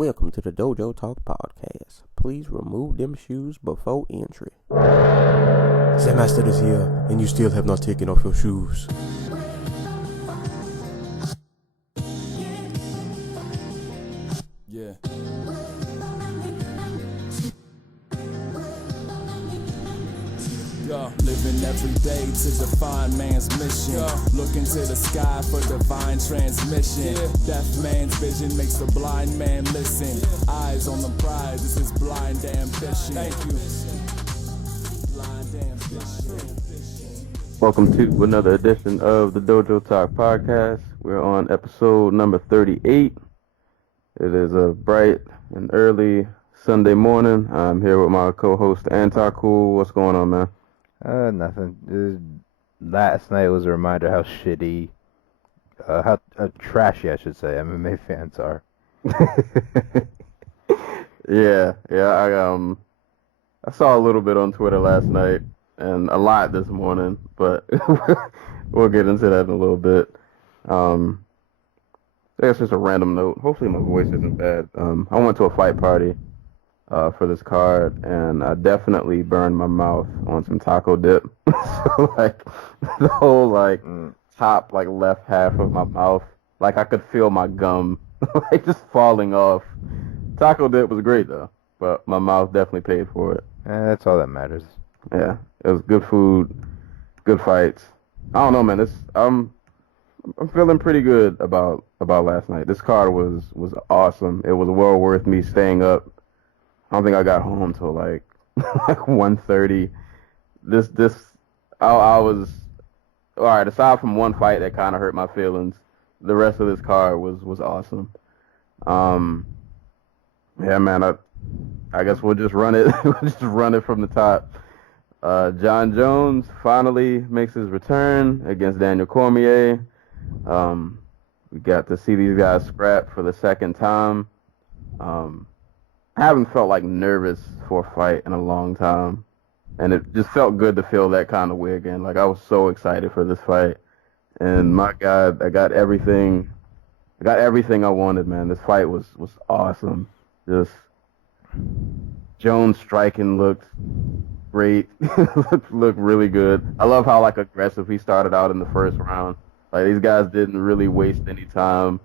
Welcome to the Dojo Talk Podcast. Please remove them shoes before entry. The master is here, and you still have not taken off your shoes. Yeah. Living every day to define man's mission. Look into the sky for divine transmission. Deaf man's vision makes the blind man listen. Eyes on the prize, this is blind ambition. Thank you. Blind ambition. Welcome to another edition of the Dojo Talk Podcast. We're on episode number 38. It is a bright and early Sunday morning. I'm here with my co-host Antacool. What's going on, man? Nothing. Last night was a reminder how shitty, how trashy, I should say, MMA fans are. Yeah. I saw a little bit on Twitter last night and a lot this morning, but we'll get into that in a little bit. I guess just a random note. Hopefully my voice isn't bad. I went to a fight party for this card, and I definitely burned my mouth on some taco dip. So, the whole, top, left half of my mouth, I could feel my gum, just falling off. Taco dip was great, though, but my mouth definitely paid for it. That's all that matters. Yeah, it was good food, good fights. I don't know, man, I'm feeling pretty good about last night. This card was awesome. It was well worth me staying up. I don't think I got home till 1:30. I was all right. Aside from one fight that kind of hurt my feelings, the rest of this card was awesome. Yeah, man. I guess we'll just run it. We'll just run it from the top. Jon Jones finally makes his return against Daniel Cormier. We got to see these guys scrap for the second time. I haven't felt nervous for a fight in a long time, and it just felt good to feel that kind of way again. I was so excited for this fight, and my God, I got everything I wanted, man. This fight was awesome. Just Jones striking looked great, looked really good. I love how aggressive he started out in the first round. These guys didn't really waste any time.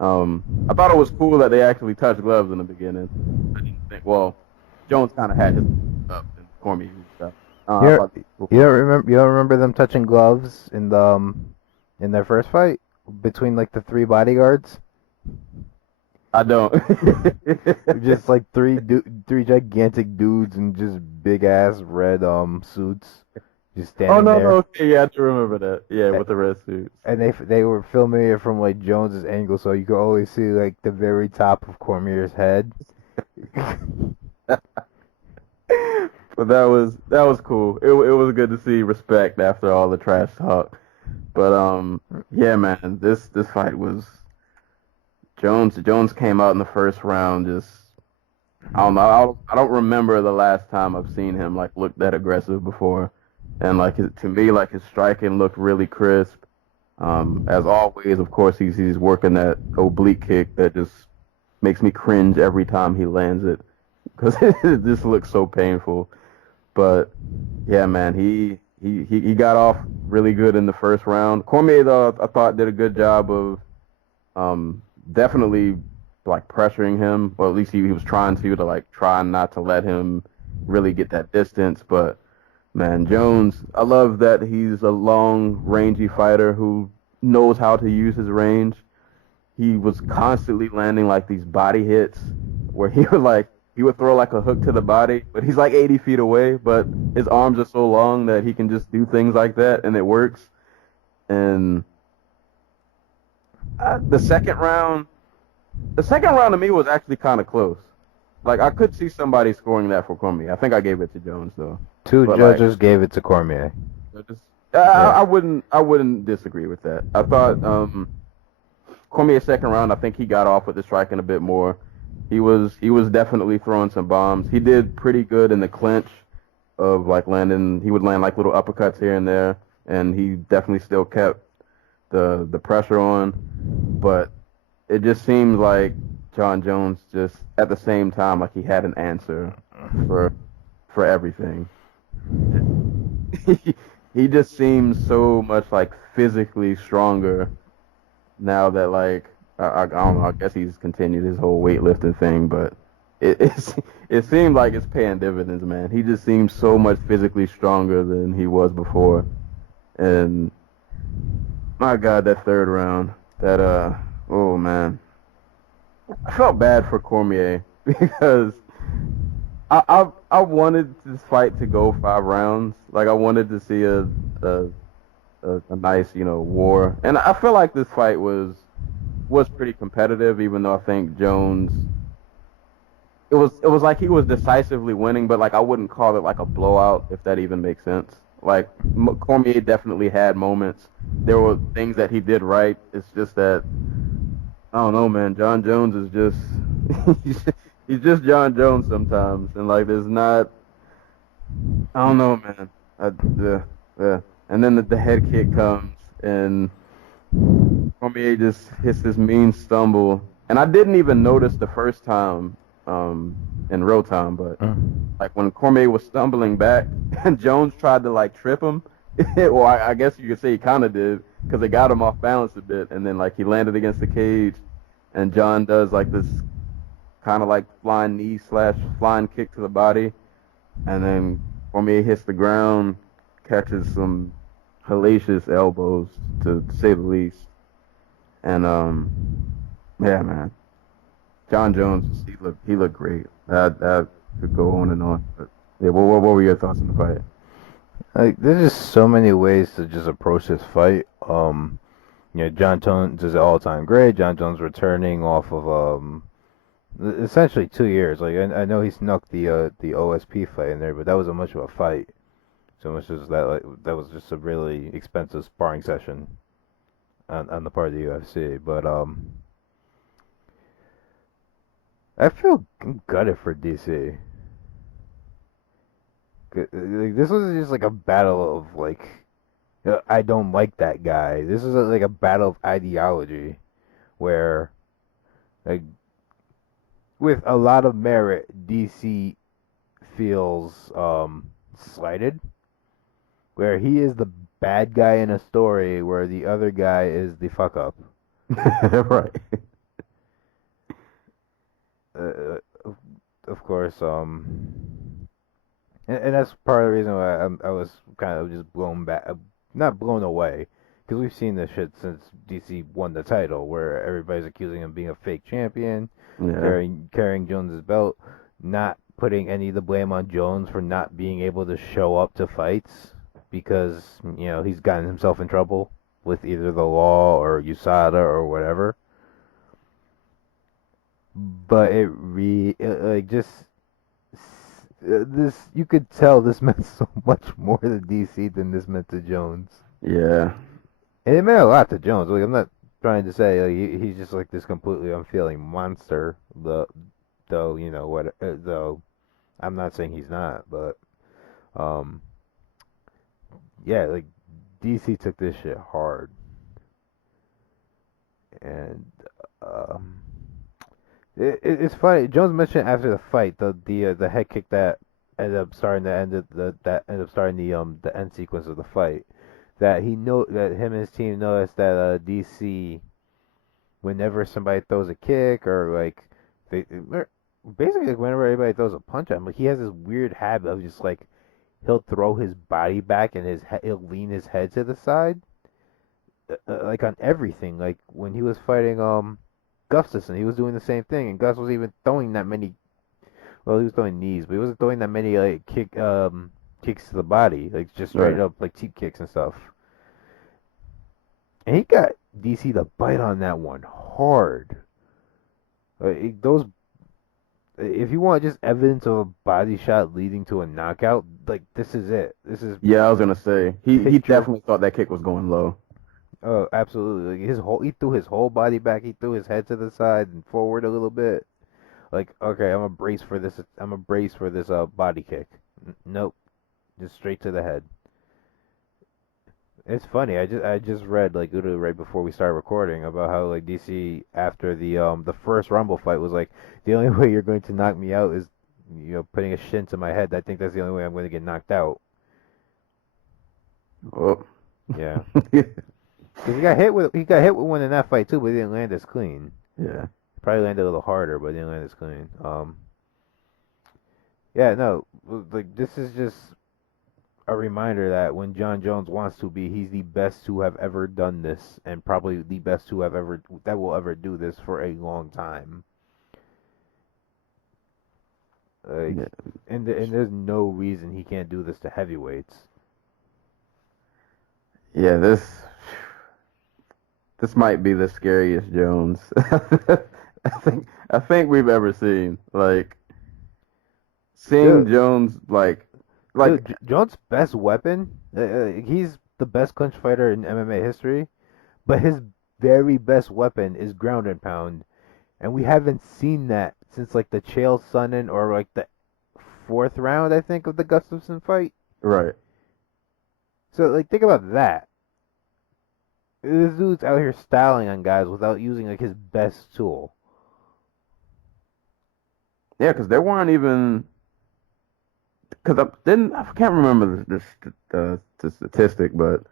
I thought it was cool that they actually touched gloves in the beginning. I didn't think, Jones kind of had his up and Cormier stuff. You don't remember them touching gloves in their first fight between the three bodyguards? I don't. Just three gigantic dudes in just big ass red suits. Just standing there. No, okay, yeah, I do remember that. Yeah, with the red suits. And they were filming it from Jones's angle, so you could always see the very top of Cormier's head. But that was cool. It was good to see respect after all the trash talk. But yeah, man, this fight was Jones came out in the first round just I don't know. I don't remember the last time I've seen him look that aggressive before. And to me, his striking looked really crisp. As always, of course, he's working that oblique kick that just makes me cringe every time he lands it because it just looks so painful. But yeah, man, he got off really good in the first round. Cormier, though, I thought did a good job of definitely pressuring him, or at least he was trying to try not to let him really get that distance, but. Man, Jones, I love that he's a long, rangy fighter who knows how to use his range. He was constantly landing these body hits where he would throw a hook to the body, but he's 80 feet away, but his arms are so long that he can just do things like that, and it works. And the second round to me was actually kind of close. I could see somebody scoring that for Cormier. I think I gave it to Jones, though. Two judges gave it to Cormier. I wouldn't disagree with that. I thought Cormier's second round, I think he got off with the striking a bit more. He was definitely throwing some bombs. He did pretty good in the clinch of landing. He would land little uppercuts here and there, and he definitely still kept the pressure on. But it just seems Jon Jones just at the same time like he had an answer for everything. He just seems so much like physically stronger now that like I don't know. I guess he's continued his whole weightlifting thing, but it seemed like it's paying dividends, man. He just seems so much physically stronger than he was before, and my God, that third round, that oh man, I felt bad for Cormier because I wanted this fight to go 5 rounds. Like I wanted to see a nice war, and I feel like this fight was pretty competitive, even though I think Jones. It was like he was decisively winning, but like I wouldn't call it like a blowout, if that even makes sense. Like Cormier definitely had moments. There were things that he did right. It's just that I don't know, man. Jon Jones is just he's just Jon Jones sometimes, and like there's not. I don't know, man. Yeah. And then the head kick comes, and Cormier just hits this mean stumble, and I didn't even notice the first time in real time, but like when Cormier was stumbling back, and Jones tried to like trip him. Well, I guess you could say he kind of did because it got him off balance a bit, and then like he landed against the cage, and John does like this kind of like flying knee slash flying kick to the body, and then Cormier hits the ground, catches some hellacious elbows to say the least, and yeah, man, Jon Jones he looked great. That could go on and on, but yeah, what were your thoughts on the fight? Like, there's just so many ways to just approach this fight. Jon Jones is an all-time great. Jon Jones returning off of essentially 2 years. Like, I know he snuck the OSP fight in there, but that wasn't much of a fight. So much as that, like, that was just a really expensive sparring session on the part of the UFC. But I feel gutted for DC. Like, this was just like a battle of like, I don't like that guy. This is like a battle of ideology, where like with a lot of merit, DC feels slighted, where he is the bad guy in a story, where the other guy is the fuck up. Right. Of course, and that's part of the reason why I was kind of just blown back, not blown away, because we've seen this shit since DC won the title, where everybody's accusing him of being a fake champion, Yeah. carrying Jones's belt, not putting any of the blame on Jones for not being able to show up to fights because he's gotten himself in trouble with either the law or USADA or whatever. But like just this, you could tell this meant so much more to DC than this meant to Jones. Yeah. And it meant a lot to Jones. Like, I'm not trying to say like, he's just like this completely unfeeling monster. Though though I'm not saying he's not, but yeah, like DC took this shit hard, and it's funny. Jones mentioned after the fight the head kick that ended up starting the end sequence of the fight, that that him and his team noticed that DC, whenever somebody throws a kick or like they basically like whenever anybody throws a punch at him, like he has this weird habit of just like he'll throw his body back and he'll lean his head to the side, like on everything. Like when he was fighting Gustafsson, he was doing the same thing, and Gus was even throwing that many. Well, he was throwing knees, but he wasn't throwing that many like kicks to the body, like just straight Right. up like cheap kicks and stuff. And he got DC to bite on that one hard. Those, if you want just evidence of a body shot leading to a knockout, like this is it. This is Yeah, I was gonna say he Picture. definitely thought that kick was going low. Oh, absolutely. Like he threw his whole body back. He threw his head to the side and forward a little bit. Like, okay, I'm a brace for this. I'm a brace for this body kick. Nope, just straight to the head. It's funny. I just read like literally right before we started recording about how like DC after the first Rumble fight was like the only way you're going to knock me out is putting a shin to my head. I think that's the only way I'm going to get knocked out. Oh. Yeah. Because he got hit with one in that fight too, but he didn't land as clean. Yeah. Probably landed a little harder, but didn't land as clean. Yeah, no, like this is just a reminder that when Jon Jones wants to be, he's the best to have ever done this, and probably the best that will ever do this for a long time. Like, Yeah. and there's no reason he can't do this to heavyweights. Yeah, this might be the scariest Jones I think we've ever seen. Like seeing Dude. Jones like Dude, Jones' best weapon, he's the best clinch fighter in MMA history, but his very best weapon is ground and pound, and we haven't seen that since like the Chael Sonnen or like the fourth round, I think, of the Gustafsson fight. right. So like think about that. This dude's out here styling on guys without using like his best tool. Yeah, because there weren't even because I can't remember the statistic, but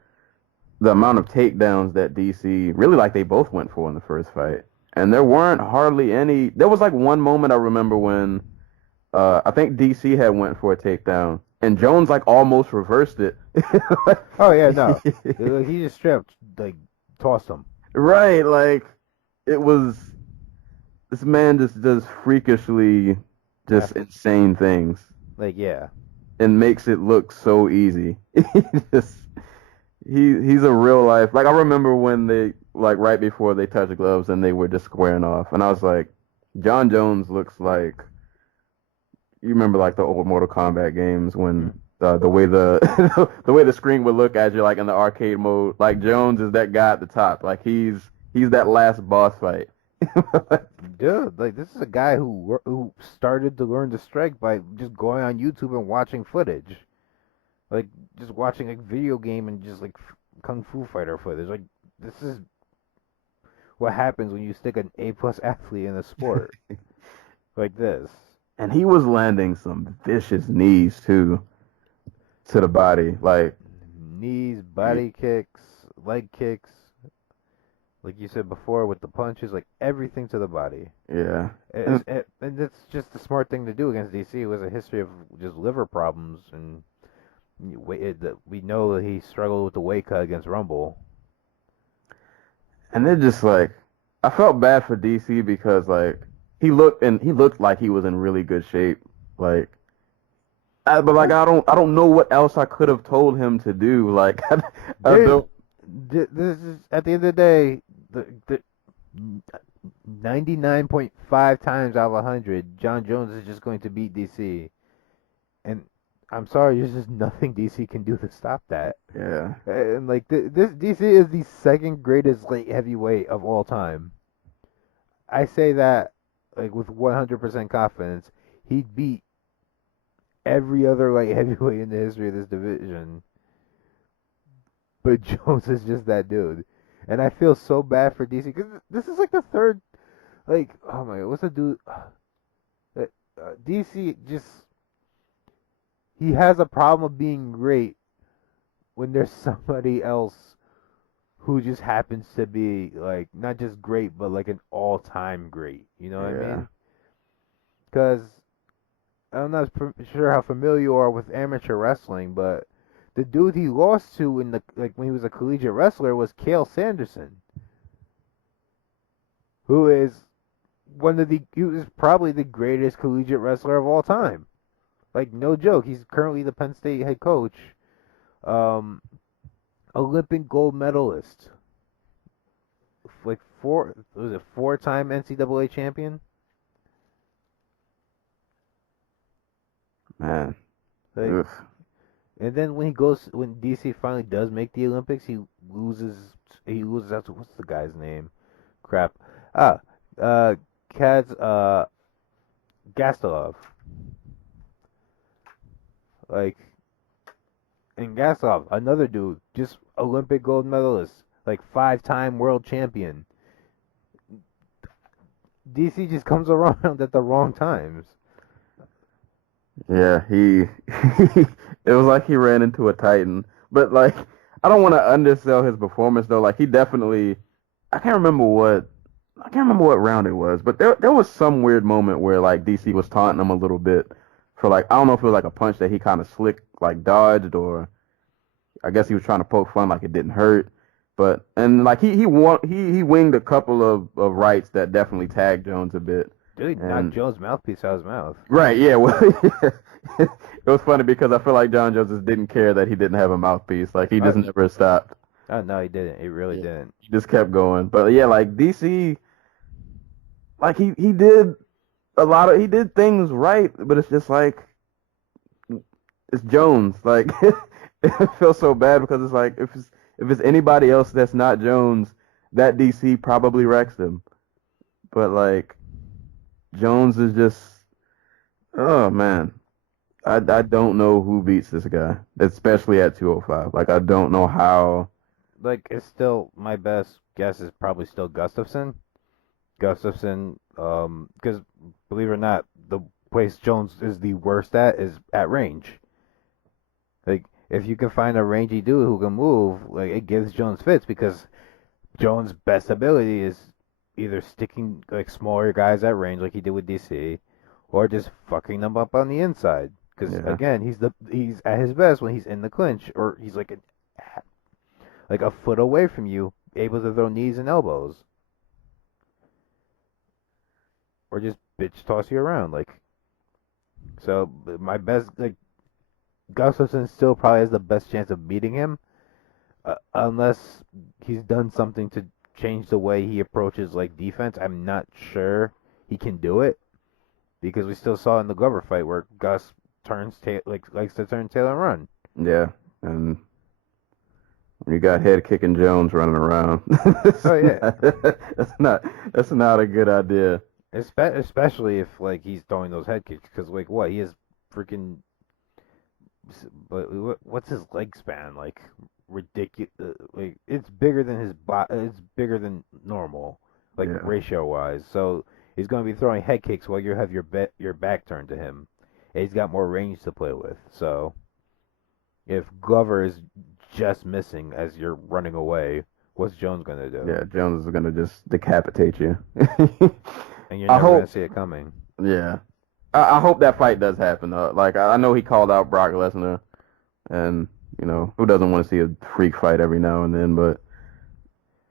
the amount of takedowns that DC really like they both went for in the first fight, and there weren't hardly any. There was like one moment I remember when I think DC had went for a takedown, and Jones like almost reversed it. Oh yeah, no, he just straight up like tossed him. Right, like it was. This man just does freakishly just insane things Like yeah, and makes it look so easy. He just he's a real life. Like I remember when they like right before they touched gloves and they were just squaring off, and I was like, Jon Jones looks like you remember like the old Mortal Kombat games when the way the the way the screen would look at you like in the arcade mode. Like Jones is that guy at the top. Like he's that last boss fight. dude, like this is a guy who started to learn to strike by just going on YouTube and watching footage, like just watching like video game and just like kung fu fighter footage. Like this is what happens when you stick an A+ athlete in a sport like this. And he was landing some vicious knees too to the body. Like Knees, body kicks, leg kicks, like you said before with the punches, like everything to the body. yeah. And that's just the smart thing to do against DC. It was a history of just liver problems, and we know that he struggled with the weight cut against Rumble. And they're just like I felt bad for DC because like he looked like he was in really good shape. Like but like I don't know what else I could have told him to do. Like I don't. This is at the end of the day, the 99.5 times out of 100, Jon Jones is just going to beat DC, and I'm sorry, there's just nothing DC can do to stop that. Yeah. And like this DC is the second greatest light heavyweight of all time. I say that like with 100% confidence. He'd beat every other light heavyweight in the history of this division. But Jones is just that dude. And I feel so bad for DC because this is like the third, like, oh my god, what's the dude? DC just, he has a problem of being great when there's somebody else who just happens to be, like, not just great, but like an all-time great. You know what I mean? Because I'm not sure how familiar you are with amateur wrestling, but the dude he lost to in the when he was a collegiate wrestler was Cael Sanderson, who is he was probably the greatest collegiate wrestler of all time. Like no joke, he's currently the Penn State head coach, Olympic gold medalist, like four-time NCAA champion. Man. Like, and then when DC finally does make the Olympics, he loses out to, what's the guy's name? Crap. Kaz Gastelov. Like, And Gasov, another dude, just Olympic gold medalist, like 5-time world champion. DC just comes around at the wrong times. Yeah, it was like he ran into a Titan. But like, I don't want to undersell his performance though. Like he definitely, I can't remember what round it was, but there was some weird moment where like DC was taunting him a little bit for like, I don't know if it was like a punch that he kind of slick like dodged, or I guess he was trying to poke fun like it didn't hurt. But and like he winged a couple of rights that definitely tagged Jones a bit. Dude, knocked Jones' mouthpiece out of his mouth. Right, yeah. Well, it was funny because I feel like Jon Jones just didn't care that he didn't have a mouthpiece. Like he just never stopped. Oh no, he didn't. He really didn't. He just kept going. But yeah, like DC, like he did he did things right, but it's just like it's Jones. Like it feels so bad because it's like if it's anybody else that's not Jones, that DC probably wrecks him. But like Jones is just, oh man, I don't know who beats this guy, especially at 205. Like I don't know how. Like it's still, my best guess is probably still Gustafsson. Because believe it or not, the place Jones is the worst at is at range. Like if you can find a rangy dude who can move, like it gives Jones fits, because Jones' best ability is either sticking like smaller guys at range like he did with DC, or just fucking them up on the inside. Because again, he's at his best when he's in the clinch, or he's like a foot away from you, able to throw knees and elbows, or just bitch toss you around. Like, so my best, like, Gustafsson still probably has the best chance of beating him, unless he's done something to change the way he approaches like defense. I'm not sure he can do it, because we still saw in the Glover fight where Gus likes to turn tail and run. Yeah, and you got head kicking Jones running around. Oh yeah, that's not a good idea. Especially if like he's throwing those head kicks, because like what, he is freaking. But what's his leg span like? Ridiculous. Like it's bigger than his it's bigger than normal, like ratio wise. So he's going to be throwing head kicks while you have your back turned to him, and he's got more range to play with. So if Glover is just missing as you're running away, what's Jones going to do? Yeah, Jones is going to just decapitate you. And you're never going to see it coming. Yeah. I hope that fight does happen. Like, I know he called out Brock Lesnar, and, you know, who doesn't want to see a freak fight every now and then, but,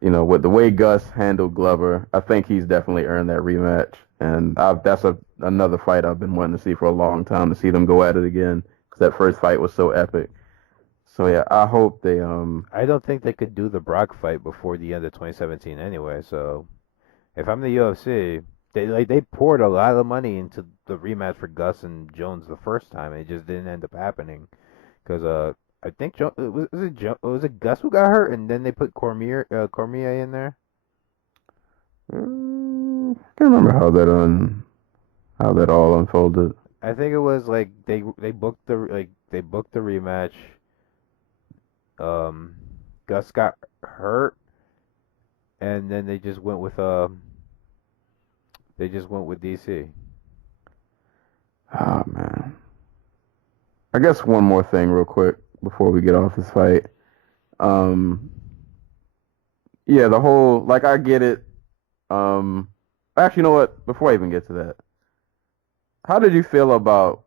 you know, with the way Gus handled Glover, I think he's definitely earned that rematch, and that's another fight I've been wanting to see for a long time, to see them go at it again, because that first fight was so epic. So, yeah, I hope they... I don't think they could do the Brock fight before the end of 2017 anyway, so if I'm the UFC... They poured a lot of money into the rematch for Gus and Jones the first time, and it just didn't end up happening. Because I think was it Gus who got hurt, and then they put Cormier in there. I can't remember how that all unfolded. I think it was like they booked the rematch. Gus got hurt, and then they just went with DC. Oh, man. I guess one more thing real quick before we get off this fight. Yeah, the whole, like, I get it. Actually, you know what? Before I even get to that, how did you feel about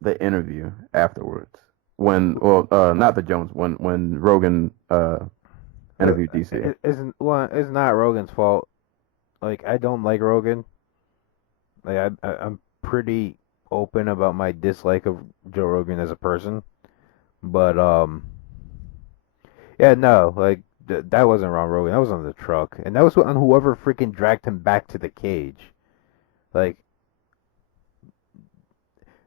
the interview afterwards? Not the Jones, when Rogan interviewed DC. It's not Rogan's fault. Like, I don't like Rogan. Like I'm pretty open about my dislike of Joe Rogan as a person, but yeah, no, like that wasn't Ron Rogan. That was on the truck, and that was on whoever freaking dragged him back to the cage. Like,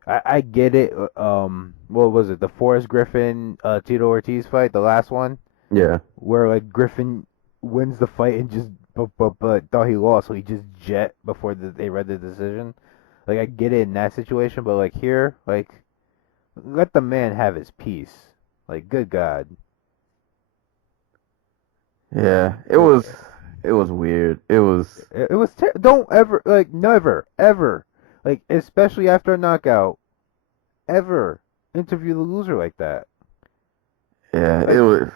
I get it. What was it? The Forrest Griffin Tito Ortiz fight, the last one. Yeah. Where like Griffin wins the fight and just but thought he lost, so he just jet before they read the decision. Like, I get it in that situation, but like here, like, let the man have his piece. Like, good God. Yeah, it was weird. It was It was don't ever, like, never, ever, like, especially after a knockout, ever interview the loser like that. yeah, Like, it was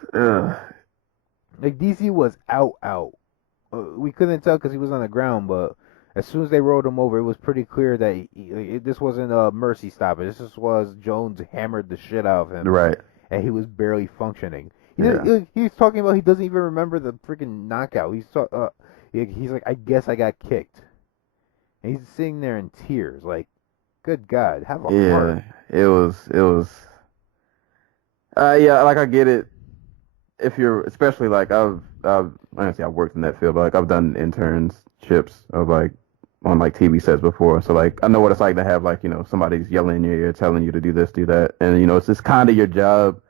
like DC was out. We couldn't tell because he was on the ground, but as soon as they rolled him over, it was pretty clear that this wasn't a mercy stop. This just was Jones hammered the shit out of him, right. and he was barely functioning. Yeah. He's talking about he doesn't even remember the freaking knockout. He's like, I guess I got kicked. And he's sitting there in tears, like, good God, have a heart. Yeah, it was yeah, like I get it. If you're especially like I've honestly I've worked in that field, but like I've done internships of like on like TV sets before. So like I know what it's like to have like, somebody's yelling in your ear telling you to do this, do that. And it's just kind of your job.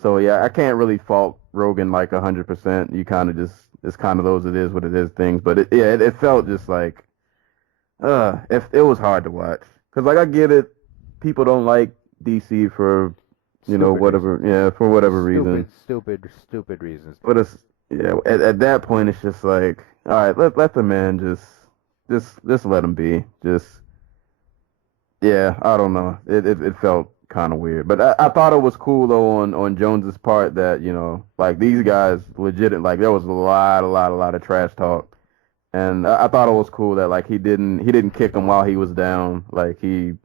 So yeah, I can't really fault Rogan like 100%. You kind of just it's kind of those it is what it is things, but it felt just like if it was hard to watch. Cuz like I get it, people don't like DC for whatever, yeah, for whatever reason. Stupid reasons. But it's at that point it's just like, all right, let the man just let him be. Just yeah, I don't know. It felt kind of weird, but I thought it was cool though on Jones's part that like these guys legit like there was a lot of trash talk, and I thought it was cool that like he didn't kick him while he was down. Like he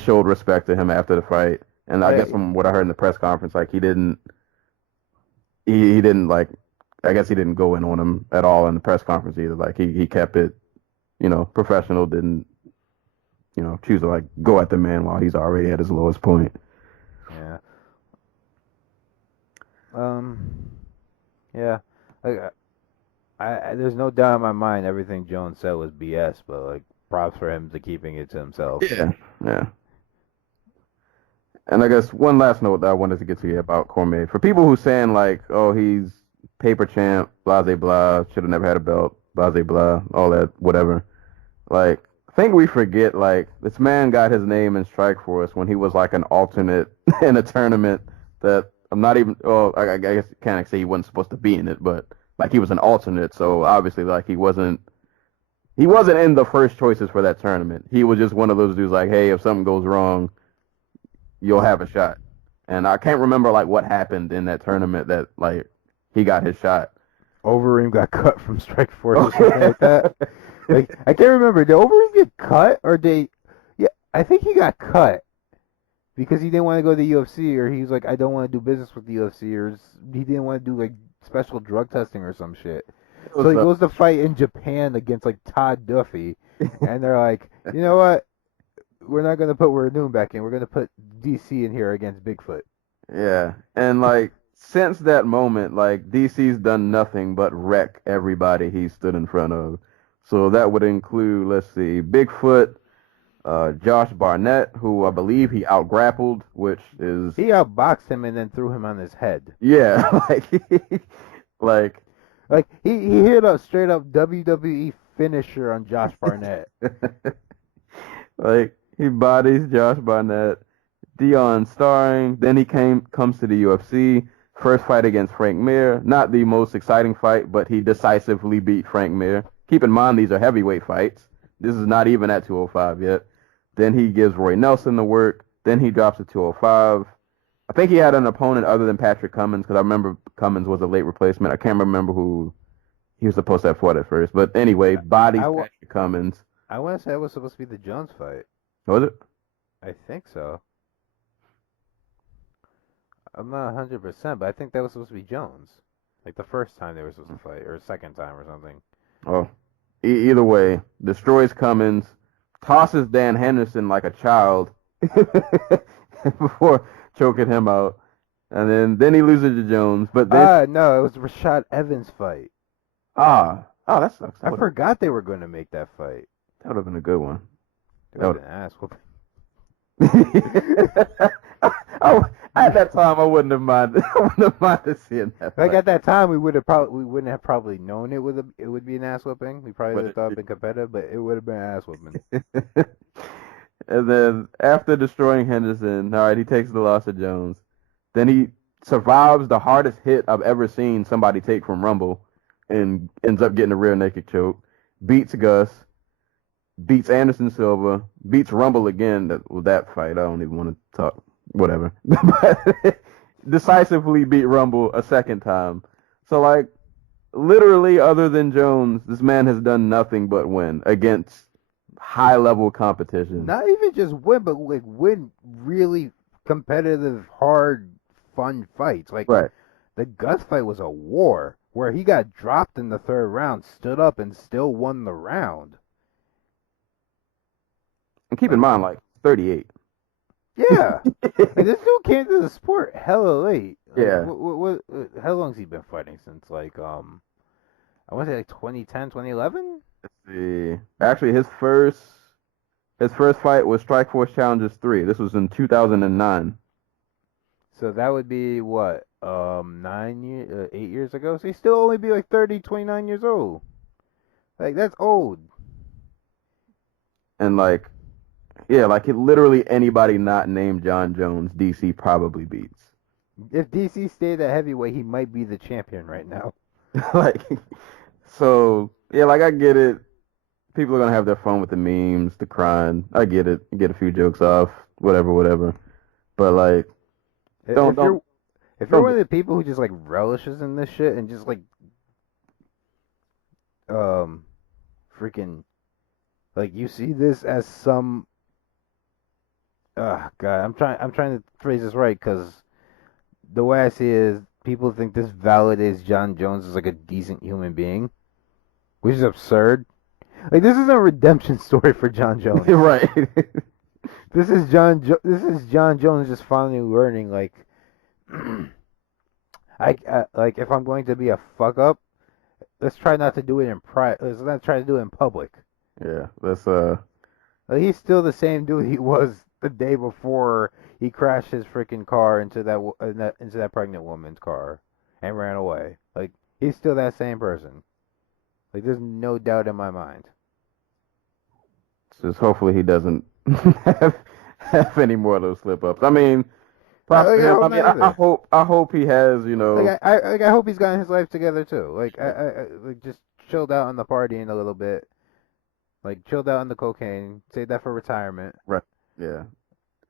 showed respect to him after the fight. And I guess from what I heard in the press conference, like he didn't like, I guess he didn't go in on him at all in the press conference either. Like he kept it, professional, didn't, choose to like go at the man while he's already at his lowest point. Yeah. Yeah. Like, there's no doubt in my mind everything Jones said was BS, but like props for him to keeping it to himself. Yeah. Yeah. And I guess one last note that I wanted to get to you about Cormier. For people who saying like, oh, he's paper champ, blah, blah, blah, should have never had a belt, blah, blah, blah, all that, whatever. Like, I think we forget, like, this man got his name in Strikeforce when he was like an alternate in a tournament that I'm not even, I guess you can't say he wasn't supposed to be in it, but like he was an alternate. So obviously like he wasn't in the first choices for that tournament. He was just one of those dudes like, hey, if something goes wrong, you'll have a shot. And I can't remember like what happened in that tournament that like he got his shot. Overeem got cut from Strikeforce or something like that. Like I can't remember. Did Overeem get cut or yeah, I think he got cut because he didn't want to go to the UFC, or he was like, I don't want to do business with the UFC, or he didn't want to do like special drug testing or some shit. So he goes to fight in Japan against like Todd Duffy, and they're like, you know what? We're not going to put Werdum back in. We're going to put DC in here against Bigfoot. Yeah. And, like, since that moment, like, DC's done nothing but wreck everybody he stood in front of. So that would include, let's see, Bigfoot, Josh Barnett, who I believe he out-grappled, which is... He outboxed him and then threw him on his head. Yeah. Like he hit a straight-up WWE finisher on Josh Barnett. Like... He bodies Josh Barnett, Dion Starring. Then he comes to the UFC. First fight against Frank Mir. Not the most exciting fight, but he decisively beat Frank Mir. Keep in mind, these are heavyweight fights. This is not even at 205 yet. Then he gives Roy Nelson the work. Then he drops to 205. I think he had an opponent other than Patrick Cummins, because I remember Cummins was a late replacement. I can't remember who he was supposed to have fought at first. But anyway, bodies Patrick Cummins. I want to say it was supposed to be the Jones fight. Was it? I think so. I'm not 100%, but I think that was supposed to be Jones. Like the first time they were supposed to fight, or second time or something. Oh, either way, destroys Cummins, tosses Dan Henderson like a child before choking him out, and then he loses to Jones. But then no, it was the Rashad Evans fight. Oh, that sucks. I forgot they were going to make that fight. That would have been a good one. That would have been an ass whooping. At that time, I wouldn't have minded. I wouldn't have minded seeing that. Like at that time, we wouldn't have probably known it would be an ass whooping. We probably would have thought it'd been competitive, but it would have been an ass whooping. And then after destroying Henderson, all right, he takes the loss to Jones. Then he survives the hardest hit I've ever seen somebody take from Rumble and ends up getting a rear naked choke. Beats Gus, beats Anderson Silva, beats Rumble again. That fight, I don't even want to talk. Whatever. But decisively beat Rumble a second time. So, like, literally, other than Jones, this man has done nothing but win against high-level competition. Not even just win, but like win really competitive, hard, fun fights. Like Right. the Gus fight was a war where he got dropped in the third round, stood up, and still won the round. And keep in mind, like, 38. Yeah, like, this dude came to the sport hella late. Like, Yeah. How long's he been fighting since? Like I want to say like 2010, 2011. Let's see. Actually, his first fight was Strikeforce Challengers 3. This was in 2009. So that would be what 8 years ago. So he'd still only be like 30, 29 years old. Like that's old. And like, yeah, like literally anybody not named Jon Jones, DC probably beats. If DC stayed at heavyweight, he might be the champion right now. Like, so yeah, like I get it. People are gonna have their fun with the memes, the crying. I get it. Get a few jokes off, whatever. But like, If you're one of the people who just like relishes in this shit and just like freaking like you see this as some God, I'm trying to phrase this right because the way I see it is people think this validates Jon Jones as like a decent human being, which is absurd. Like this is a redemption story for Jon Jones. right. This is Jon Jones just finally learning like like if I'm going to be a fuck up, let's try not to do it in private. Let's not try to do it in public. Yeah, that's Like, he's still the same dude he was the day before he crashed his freaking car into that pregnant woman's car and ran away. Like he's still that same person. Like there's no doubt in my mind. just hopefully he doesn't have any more of those slip ups. I mean, props to him. I mean, I hope he has, you know. Like I hope he's gotten his life together too. Like I like just chilled out on the partying a little bit. Like chilled out on the cocaine, save that for retirement. Right. Yeah.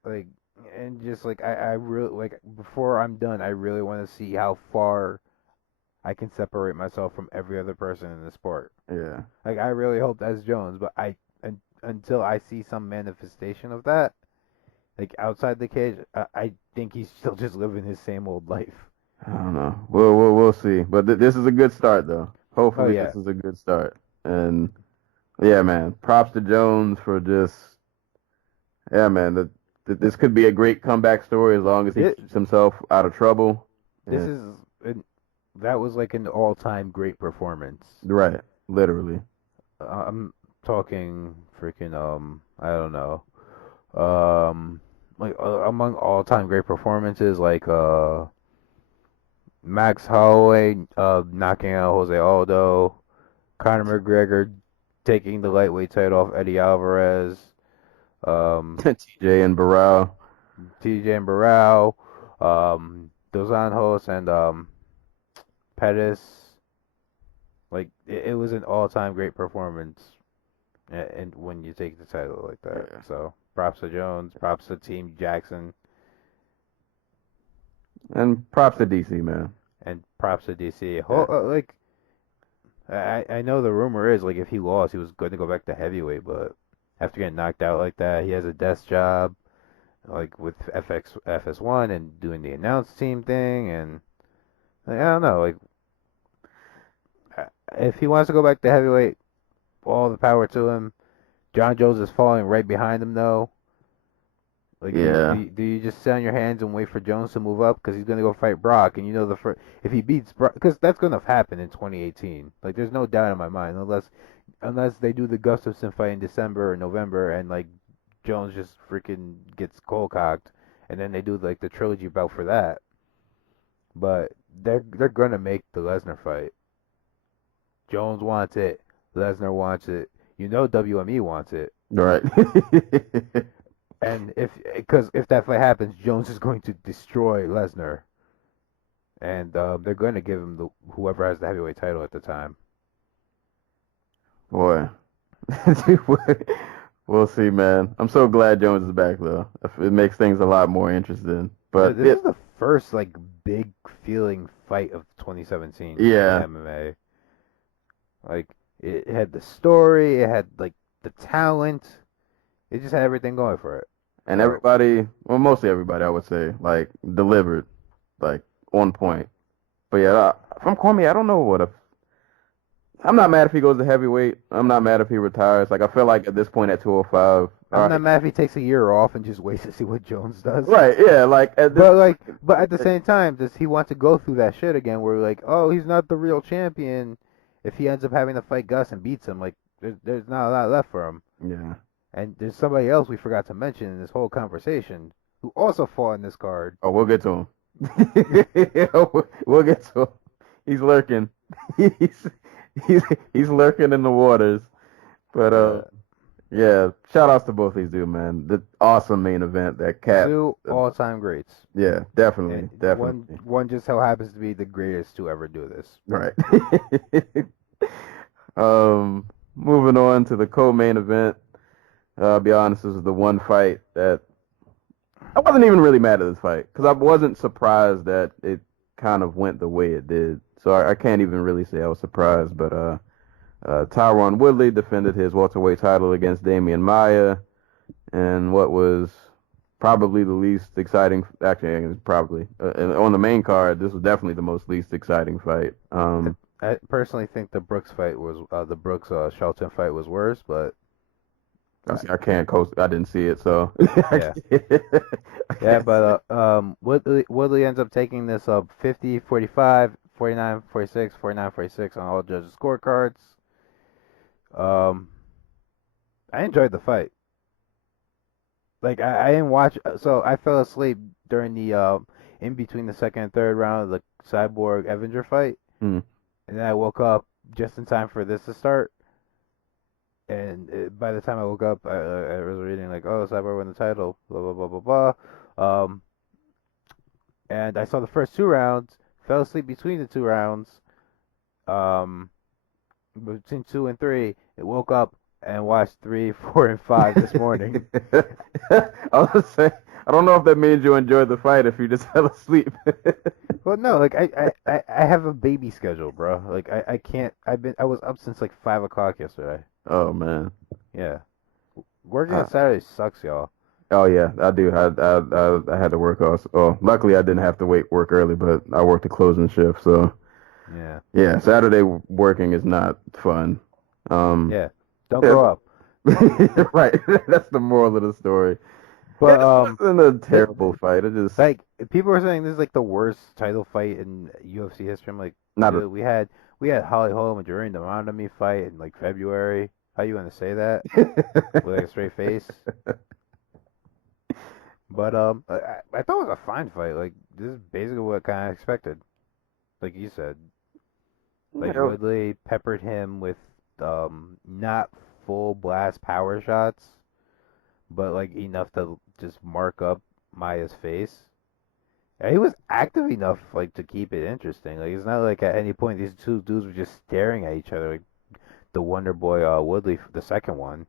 Like and just like I really like before I'm done, I really want to see how far I can separate myself from every other person in the sport. Yeah. Like I really hope that's Jones, but until I see some manifestation of that, like outside the cage, I think he's still just living his same old life. I don't know. We'll see. But this is a good start, though. Hopefully, yeah. This is a good start. And yeah, man. Props to Jones for just. Yeah, man. This could be a great comeback story as long as he keeps himself out of trouble. That was like an all-time great performance. Right. Literally. I'm talking freaking I don't know. Like among all-time great performances, like Max Holloway knocking out Jose Aldo, Conor McGregor taking the lightweight title off Eddie Alvarez, TJ and Barao, Dos Anjos and Pettis. Like it was an all-time great performance, and when you take the title like that, Yeah. so props to Jones, props to Team Jackson, and props to DC, man. and props to DC. Like I know the rumor is like if he lost, he was going to go back to heavyweight, but after getting knocked out like that, he has a desk job, like with FS1 and doing the announce team thing, and like, I don't know, like if he wants to go back to heavyweight, all the power to him. Jon Jones is falling right behind him though. Like, Yeah. do you just sit on your hands and wait for Jones to move up because he's gonna go fight Brock, and you know if he beats Brock, because that's gonna happen in 2018. Like there's no doubt in my mind, unless they do the Gustafsson fight in December or November, and like Jones just freaking gets cold cocked, and then they do like the trilogy bout for that. But they're gonna make the Lesnar fight. Jones wants it. Lesnar wants it. You know WME wants it. Right. And if that fight happens, Jones is going to destroy Lesnar, and they're going to give him whoever has the heavyweight title at the time. Boy, we'll see, man. I'm so glad Jones is back though. It makes things a lot more interesting. But This is the first like big feeling fight of 2017. Yeah. In MMA. Like it had the story, it had like the talent, it just had everything going for it. And everybody, well, mostly everybody, I would say, like delivered, like on point. But yeah, from Cormier, I don't know what if. I'm not mad if he goes to heavyweight. I'm not mad if he retires. Like I feel like at this point at 205, I'm not mad if he takes a year off and just waits to see what Jones does. Right? Yeah, like at this, but at the same time, does he want to go through that shit again? Where like, oh, he's not the real champion. If he ends up having to fight Gus and beats him, like there's not a lot left for him. Yeah. And there's somebody else we forgot to mention in this whole conversation who also fought in this card. Oh, we'll get to him. We'll get to him. He's lurking. He's lurking in the waters. But yeah, shout outs to both these dudes, man. The awesome main event that capped. Two all-time greats. Yeah, definitely. One just so happens to be the greatest to ever do this. Right. Moving on to the co-main event. I'll be honest, this is the one fight that I wasn't even really mad at this fight because I wasn't surprised that it kind of went the way it did. So I can't even really say I was surprised. But Tyron Woodley defended his welterweight title against Damian Maia, and what was probably the least exciting. Actually, it was probably on the main card. This was definitely the most least exciting fight. I personally think the Brooks fight was the Brooks Shelton fight was worse, but. I can't coast. I didn't see it, so yeah. Yeah, but Woodley ends up taking this 50, 45, 49, 46, 49, 46 on all judges' scorecards. I enjoyed the fight. Like I didn't watch, so I fell asleep during the in between the second and third round of the Cyborg Evander fight, and then I woke up just in time for this to start. And by the time I woke up, I was reading like, oh, Cyborg won the title, blah, blah, blah, blah, blah. And I saw the first 2 rounds, fell asleep between the 2 rounds, between 2 and 3, I woke up and watched 3, 4, and 5 this morning. I was gonna say, I don't know if that means you enjoyed the fight if you just fell asleep. Well, no, like I have a baby schedule, bro. Like I can't. I was up since like 5 o'clock yesterday. Oh man. Yeah. Working on Saturday sucks, y'all. Oh yeah, I do. I had to work also. Oh, luckily I didn't have to work early, but I worked a closing shift, so yeah. Yeah, Saturday working is not fun. Yeah. Don't grow up. Right. That's the moral of the story. But it wasn't a terrible fight. It just like people are saying this is like the worst title fight in UFC history. I'm like, dude, we had Holly Holm and Jermaine Demondamy fight in like February. How you want to say that with like a straight face? But I thought it was a fine fight. Like this is basically what I kind of expected. Like you said, like Woodley peppered him with not full blast power shots, but like enough to just mark up Maia's face. And he was active enough like to keep it interesting. Like it's not like at any point these two dudes were just staring at each other. Like the Wonder Boy Woodley, the second one.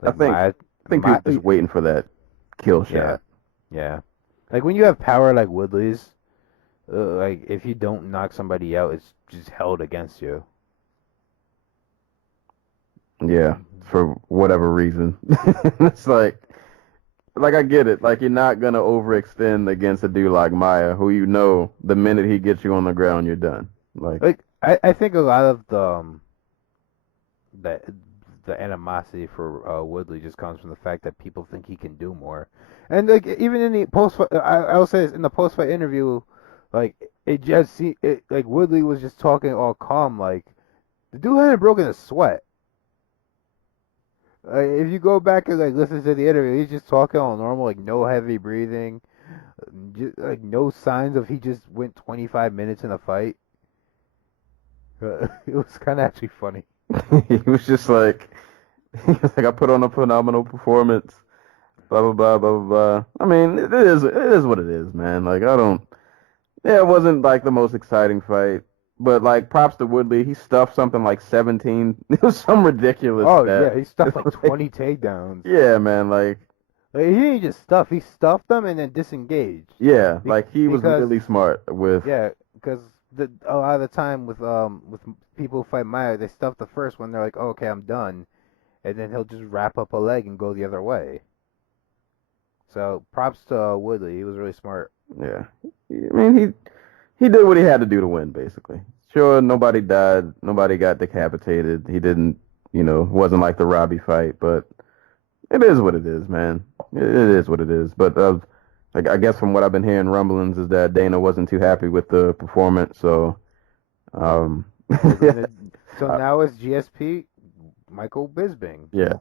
Like I think people just waiting for that kill shot. Yeah. Like when you have power like Woodley's, like if you don't knock somebody out, it's just held against you. Yeah, for whatever reason. It's like I get it. Like you're not gonna overextend against a dude like Maia, who you know the minute he gets you on the ground, you're done. Like I think a lot of the animosity for Woodley just comes from the fact that people think he can do more. And like even in the post, I'll say this, in the post fight interview, like like Woodley was just talking all calm, like the dude hadn't broken a sweat. If you go back and like listen to the interview, he's just talking all normal, like no heavy breathing, like no signs of he just went 25 minutes in a fight. It was kind of actually funny. He was just like, He's like, I put on a phenomenal performance. Blah blah blah blah blah blah. I mean, it is what it is, man. Like I don't. Yeah, it wasn't like the most exciting fight, but like props to Woodley. He stuffed something like 17. It was some ridiculous Oh stat. yeah, he stuffed like 20 takedowns. Yeah, man. Like Like, he didn't just stuff; he stuffed them and then disengaged. yeah, like he was because- really smart with. Yeah, because a lot of the time with people who fight Maia, they stuff the first one. They're like, oh, okay, I'm done, and then he'll just wrap up a leg and go the other way. So props to Woodley. He was really smart. Yeah, I mean he did what he had to do to win, basically. Sure, nobody died, nobody got decapitated. He didn't, wasn't like the Robbie fight, but it is what it is, man. It is what it is. But like I guess from what I've been hearing rumblings is that Dana wasn't too happy with the performance, so So now it's GSP Michael Bisping. yeah.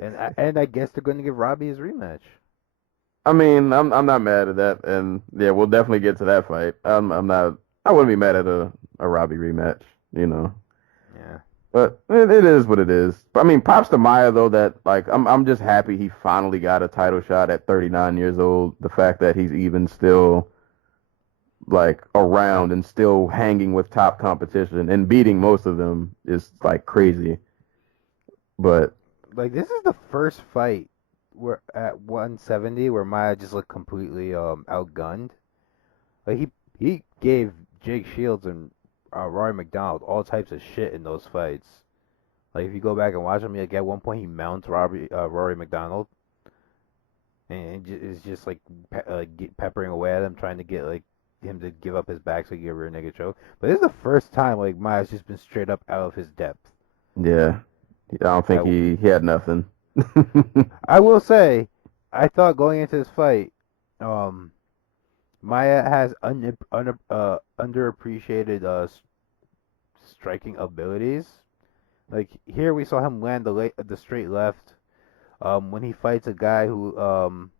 And I guess they're going to give Robbie his rematch. I mean, I'm not mad at that, and yeah, we'll definitely get to that fight. I wouldn't be mad at a Robbie rematch, Yeah. But it is what it is. I mean, props to Maia though. That like I'm just happy he finally got a title shot at 39 years old. The fact that he's even still like around and still hanging with top competition and beating most of them is like crazy. But Like, this is the first fight where at 170 where Maia just looked completely outgunned. Like, he gave Jake Shields and Rory McDonald all types of shit in those fights. Like, if you go back and watch him, like, at one point he mounts Rory McDonald, and is just like peppering away at him, trying to get like him to give up his back so he can get a rear naked choke. But this is the first time like Maia's just been straight up out of his depth. yeah, I don't think he had nothing. I will say, I thought going into this fight, Maia has underappreciated striking abilities. Like, here we saw him land the straight left. When he fights a guy who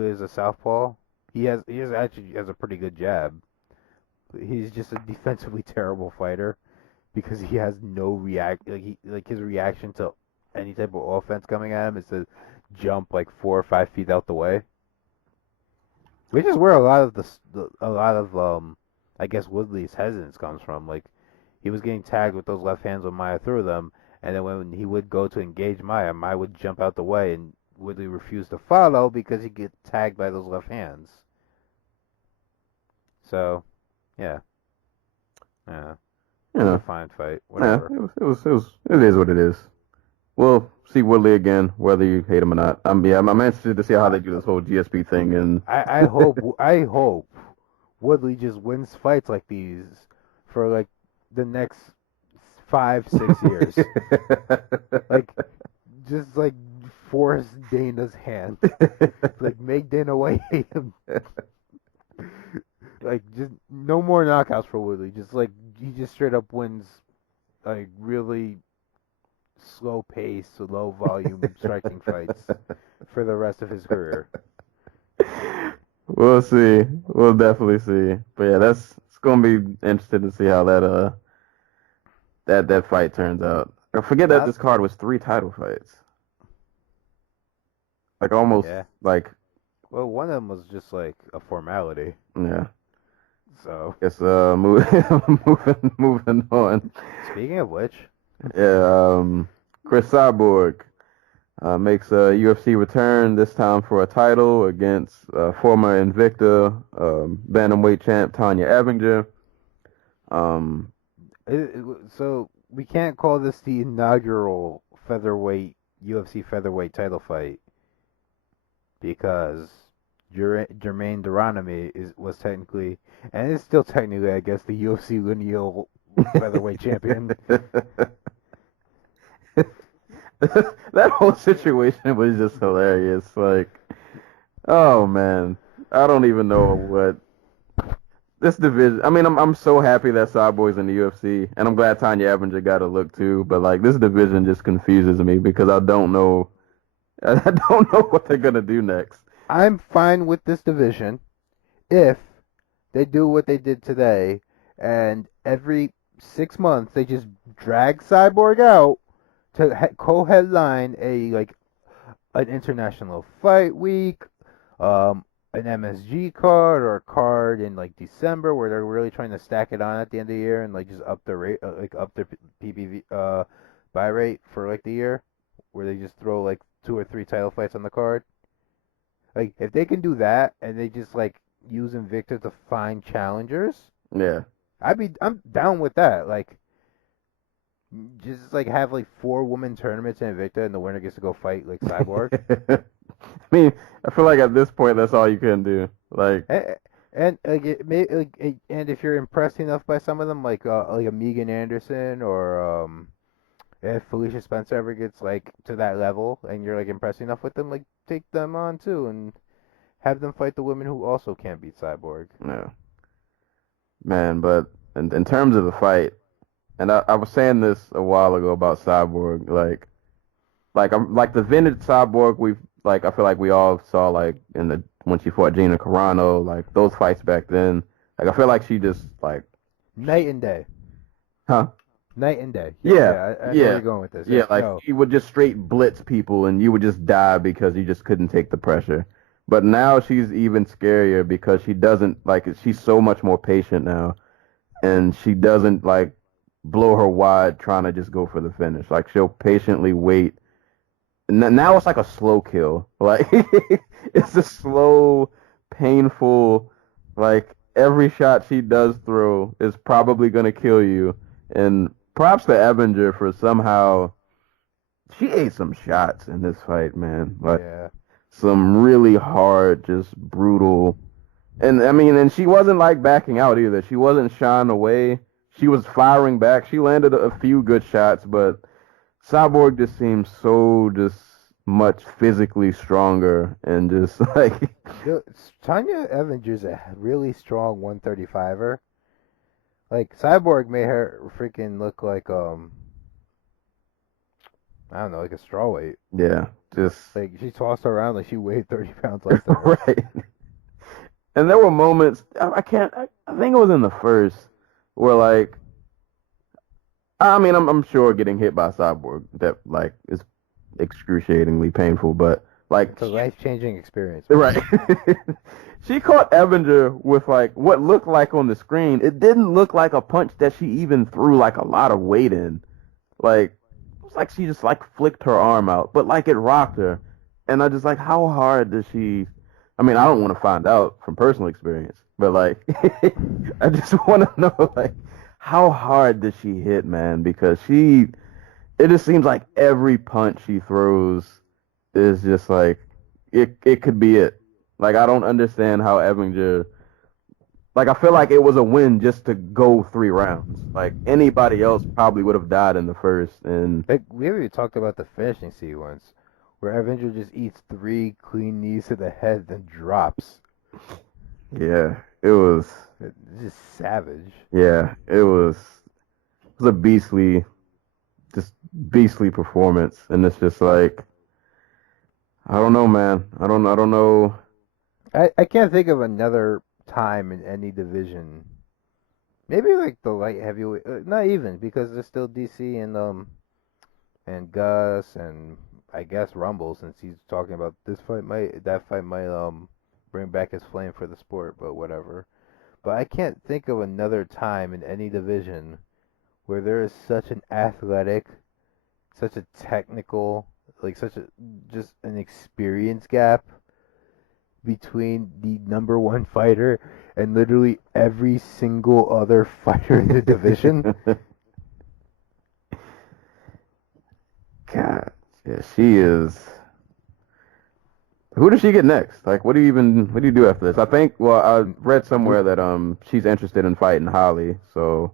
is a southpaw, he actually has a pretty good jab. He's just a defensively terrible fighter because he has no his reaction to any type of offense coming at him is to jump like 4 or 5 feet out the way. Which is where a lot of I guess Woodley's hesitance comes from. Like, he was getting tagged with those left hands when Maia threw them, and then when he would go to engage Maia would jump out the way, and Woodley refused to follow because he'd get tagged by those left hands. So, yeah. It was a fine fight. Whatever. Yeah, it is what it is. We'll see Woodley again, whether you hate him or not. I'm interested to see how they do this whole GSP thing. And I hope Woodley just wins fights like these for like the next 5-6 years. Like, just like force Dana's hand. Like, make Dana White hate him. Like, just no more knockouts for Woodley. Just like he just straight up wins like really slow pace, low volume striking fights for the rest of his career. We'll see. We'll definitely see. But yeah, it's gonna be interesting to see how that fight turns out. I forget that this card was 3 title fights. Like almost like. Well, one of them was just like a formality. Yeah. So. Guess moving on. Speaking of which. Yeah. Cris Cyborg makes a UFC return, this time for a title against former Invicta bantamweight champ Tanya Evinger. So we can't call this the inaugural UFC featherweight title fight because Jermaine Duranami was technically, and is still technically, I guess, the UFC lineal featherweight champion. That whole situation was just hilarious. Like, oh man, I don't even know what this division. I mean, I'm so happy that Cyborg's in the UFC, and I'm glad Tanya Evinger got a look too. But like, this division just confuses me because I don't know what they're gonna do next. I'm fine with this division if they do what they did today, and every 6 months, they just drag Cyborg out to co-headline an international fight week, an MSG card or a card in like December where they're really trying to stack it on at the end of the year and like just up the rate, up their PPV buy rate for like the year, where they just throw like 2 or 3 title fights on the card. Like if they can do that and they just like use Invicta to find challengers, Yeah. I'm down with that. Like just like have like 4 women tournaments in Invicta and the winner gets to go fight like Cyborg. I mean, I feel like at this point that's all you can do. Like, And like and if you're impressed enough by some of them, like a Megan Anderson or if Felicia Spencer ever gets like to that level, and you're like impressed enough with them, like take them on too, and have them fight the women who also can't beat Cyborg. yeah, man. But in terms of the fight, and I was saying this a while ago about Cyborg, I'm like the vintage Cyborg. I feel like we all saw like when she fought Gina Carano, like those fights back then. Like I feel like she just like Night and day. huh. Night and day. Yeah, I know where you're going with this. Yeah, like No. he would just straight blitz people and you would just die because you just couldn't take the pressure. But now she's even scarier because she doesn't like she's so much more patient now, and she doesn't like blow her wide trying to just go for the finish. Like she'll patiently wait. Now it's like a slow kill. Like it's a slow, painful. Like every shot she does throw is probably gonna kill you. And props to Evinger for somehow she ate some shots in this fight, man. Like Yeah. some really hard, just brutal. And I mean, and she wasn't like backing out either. She wasn't shying away. She was firing back. She landed a few good shots, but Cyborg just seems so just much physically stronger and just like Tanya Evinger's a really strong 135er. Like Cyborg made her freaking look like I don't know, like a strawweight. yeah, just Like she tossed her around like she weighed 30 pounds less than her. right. And there were moments I think it was in the first where like I mean I'm sure getting hit by Cyborg that like is excruciatingly painful, but like It's a life-changing experience. right. She caught Evinger with like what looked like on the screen. It didn't look like a punch that she even threw like a lot of weight in. Like it was like she just like flicked her arm out, but like it rocked her. And I just like how hard does she? I mean, I don't want to find out from personal experience, but like I just want to know like how hard does she hit, man? Because it just seems like every punch she throws is just like it could be it. Like I don't understand how Evinger. Like I feel like it was a win just to go 3 rounds. Like anybody else probably would have died in the first. And Like we already talked about the finishing sequence, where Evinger just eats 3 clean knees to the head, then drops. yeah, it was. It's just savage. Yeah, it was a beastly performance, and it's just like I don't know, man. I don't know. I can't think of another time in any division. Maybe like the light heavyweight, not even because there's still DC and Gus and I guess Rumble, since he's talking about that fight might bring back his flame for the sport, but whatever. But I can't think of another time in any division where there is such an athletic, such a technical, like just an experience gap between the number 1 fighter and literally every single other fighter in the division. God, yeah, she is. Who does she get next? Like, what do you do after this? I think. Well, I read somewhere that she's interested in fighting Holly. So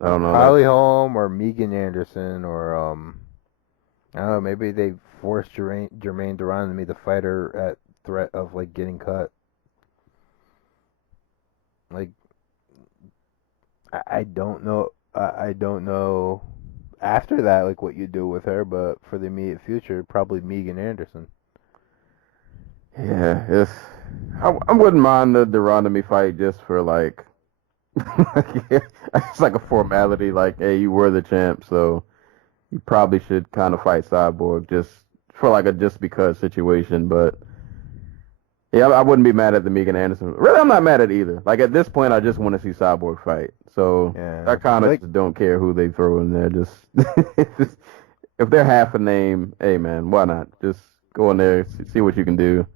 I don't know. Holly Holm or Megan Anderson or I don't know. Maybe they forced Jermaine Duran to be the fighter at threat of like getting cut. Like I don't know. I don't know after that like what you do with her, but for the immediate future, probably Megan Anderson. Yeah, I wouldn't mind the Durandamy fight just for like It's like a formality. Like, hey, you were the champ, so you probably should kind of fight Cyborg just for like a just because situation. But yeah, I wouldn't be mad at the Megan Anderson. Really, I'm not mad at either. Like at this point, I just want to see Cyborg fight. So Yeah. I kind of Like- just don't care who they throw in there. Just if they're half a name, hey man, why not? Just go in there, see what you can do.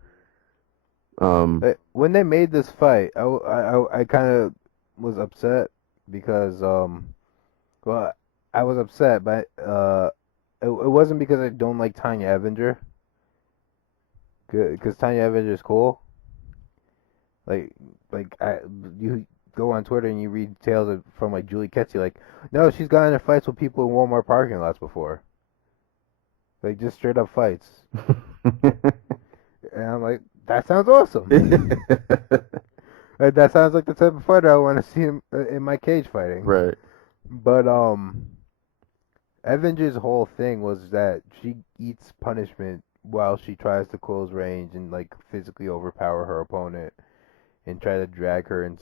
When they made this fight, I kind of was upset because well, I was upset, but it wasn't because I don't like Tanya Evinger, because Tanya Evinger is cool. Like you go on Twitter and you read tales from like Julie Ketzi, like, no, she's gotten in fights with people in Walmart parking lots before. Like just straight up fights, and I'm like, that sounds awesome. That sounds like the type of fighter I want to see him in my cage fighting. Right. But Evanger's whole thing was that she eats punishment while she tries to close range and like physically overpower her opponent and try to drag them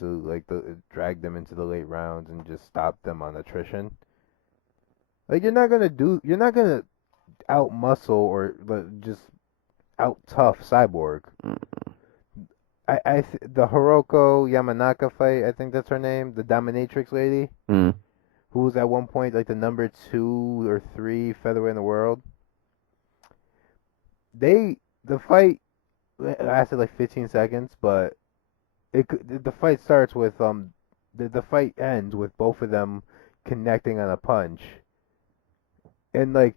into the late rounds and just stop them on attrition. Like you're not gonna out muscle or just out tough Cyborg. The Hiroko Yamanaka fight, I think that's her name, the dominatrix lady, who was at one point like the number 2 or 3 featherweight in the world. The fight lasted like 15 seconds, but the fight starts with the fight ends with both of them connecting on a punch, and like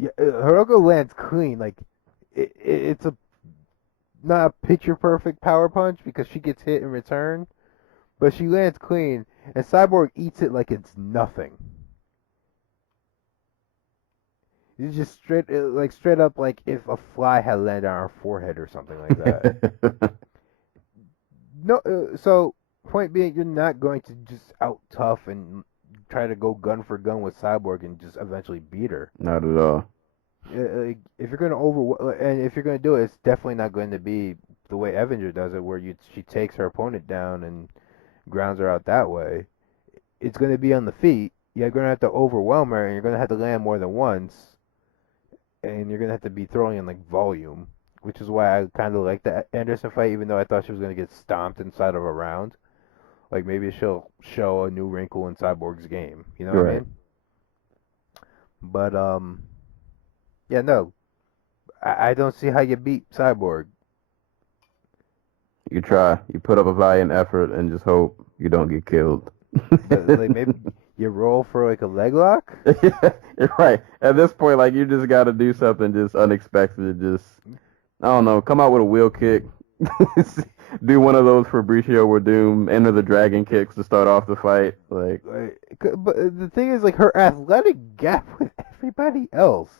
Hiroko lands clean, like it's not a picture perfect power punch because she gets hit in return, but she lands clean, and Cyborg eats it like it's nothing. It's just straight up like if a fly had landed on her forehead or something like that. No, so point being, you're not going to just out tough and try to go gun for gun with Cyborg and just eventually beat her. Not at all. If you're going to do it, it's definitely not going to be the way Evinger does it, where she takes her opponent down and grounds her out that way. It's going to be on the feet. You're going to have to overwhelm her, and you're going to have to land more than once, and you're going to have to be throwing in like volume, which is why I kind of like the Anderson fight, even though I thought she was going to get stomped inside of a round. Like maybe she'll show a new wrinkle in Cyborg's game. You know what I mean? But yeah, no, I don't see how you beat Cyborg. You try. You put up a valiant effort and just hope you don't get killed. Like maybe you roll for like a leg lock. Yeah, you're right. At this point, like you just got to do something just unexpected. Just I don't know. Come out with a wheel kick. Do one of those Fabricio Werdum enter the dragon kicks to start off the fight. Like, but the thing is, like her athletic gap with everybody else.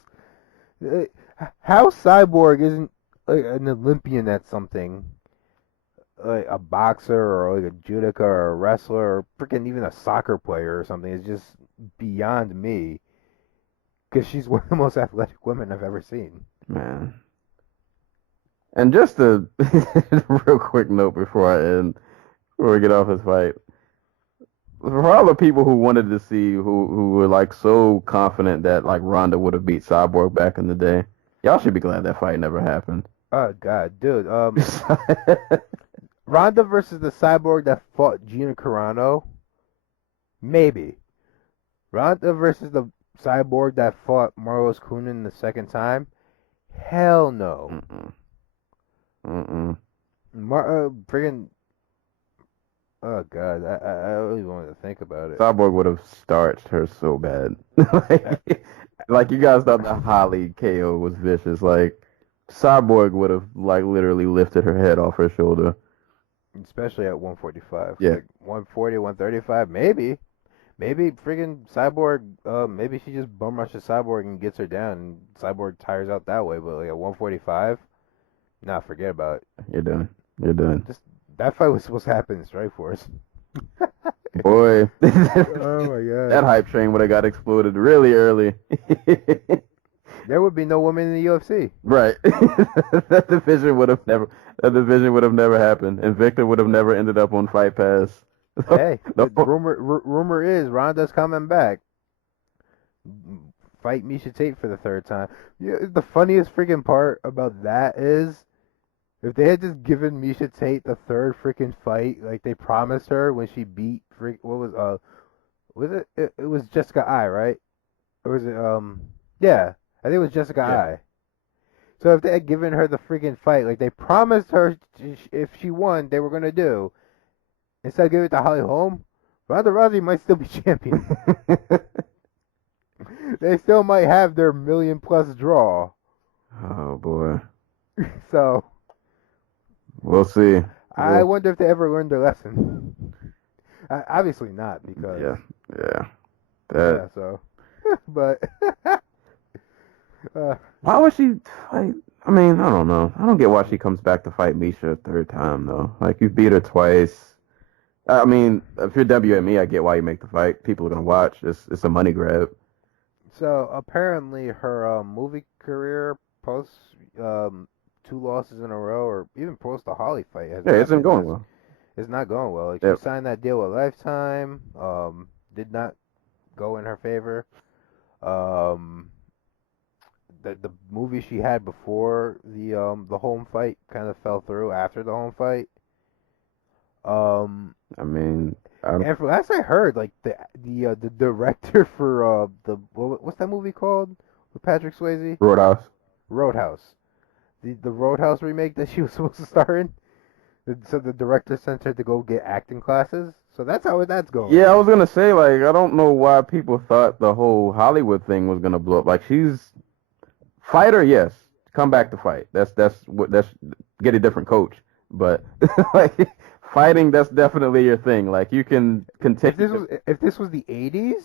How Cyborg isn't like an Olympian at something, like a boxer or like a judoka or a wrestler or freaking even a soccer player or something, is just beyond me. Because she's one of the most athletic women I've ever seen. man. And just a real quick note before we get off this fight. For all the people who wanted to see, who were like so confident that like Ronda would have beat Cyborg back in the day, y'all should be glad that fight never happened. Oh God, dude. Ronda versus the Cyborg that fought Gina Carano, maybe. Ronda versus the Cyborg that fought Marlos Kunin the second time, hell no. Friggin'. Oh God, I really wanted to think about it. Cyborg would have starched her so bad. like you guys thought the Holly KO was vicious. Like Cyborg would have like literally lifted her head off her shoulder. Especially at 145. Yeah. Like 140, 135, maybe. Maybe friggin' Cyborg, maybe she just bum rushes Cyborg and gets her down, and Cyborg tires out that way. But like at 145, nah, forget about it. You're done. You're done. Just that fight was supposed to happen in Strikeforce. Boy. Oh my God. That hype train would have got exploded really early. There would be no women in the UFC. Right. That division would have never happened. And Victor would have never ended up on Fight Pass. Hey, The- rumor is Ronda's coming back. Fight Misha Tate for the third time. Yeah, the funniest freaking part about that is if they had just given Misha Tate the third freaking fight like they promised her when she beat it was Jessica I, right? Or was it yeah, I think it was Jessica Yeah. I. So if they had given her the freaking fight like they promised her if she won they were gonna do, instead of giving it to Holly Holm, Ronda Rousey might still be champion. They still might have their million-plus draw. Oh boy, So we'll see. I wonder if they ever learned their lesson. Obviously not, because Yeah. yeah. So, but Why would she fight? I mean, I don't know. I don't get why she comes back to fight Misha a third time though. Like you beat her twice. I mean, if you're WME, I get why you make the fight. People are gonna watch. It's a money grab. so apparently her movie career post 2 losses in a row, or even post the Holly fight, has Yeah, not it's been been going well. It's not going well. Like Yep. she signed that deal with Lifetime. Did not go in her favor. Um, the movie she had before the home fight kind of fell through after the home fight. I mean, I don't, And from last I heard, like the director for what's that movie called with Patrick Swayze? Roadhouse. Roadhouse. The Roadhouse remake that she was supposed to star in. So the director sent her to go get acting classes. So that's how that's going. Yeah, I was gonna say, like, I don't know why people thought the whole Hollywood thing was gonna blow up. Like, she's fighter, yes, come back to fight. That's get a different coach. But like fighting, that's definitely your thing. Like, you can continue. If this was the 80s,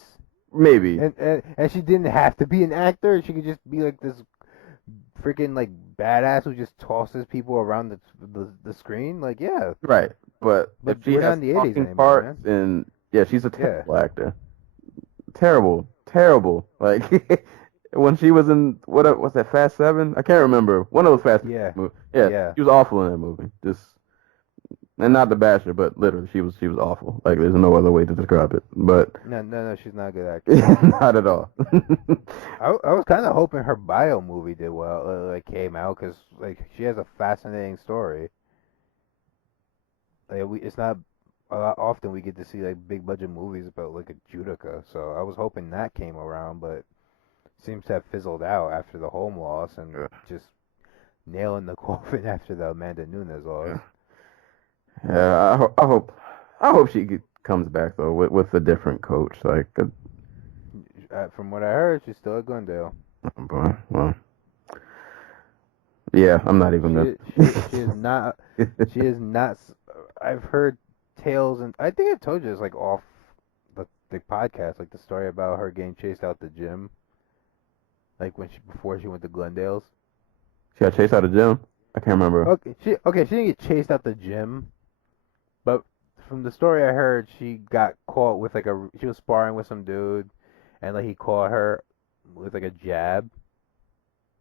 Maybe. and she didn't have to be an actor, she could just be like this freaking like badass who just tosses people around the screen. Like, yeah, Right, but if she we're not has in the 80s talking anymore, parts, and yeah, she's a terrible actor. Terrible. Like when she was in what was that, Fast 7? I can't remember. One of those Fast movies. Yeah, she was awful in that movie. Just, and not to bash her, but literally she was awful. Like there's no other way to describe it. But no, she's not a good actor. not at all. I was kind of hoping her bio movie did well, like came out, because like she has a fascinating story. Like it's not often we get to see like big budget movies about like a judoka, so I was hoping that came around, but seems to have fizzled out after the home loss and just nailing the coffin after the Amanda Nunes loss. Yeah, I hope she comes back though with a different coach. Like, From what I heard, she's still at Glendale. oh boy, well, yeah, I'm not even gonna. She is not. She is not. I've heard tales, and I think I told you it's like off the podcast, like the story about her getting chased out the gym, like before she went to Glendale's. She got chased out of the gym. I can't remember. She didn't get chased out the gym, but from the story I heard, she got caught with she was sparring with some dude, and like he caught her with like a jab.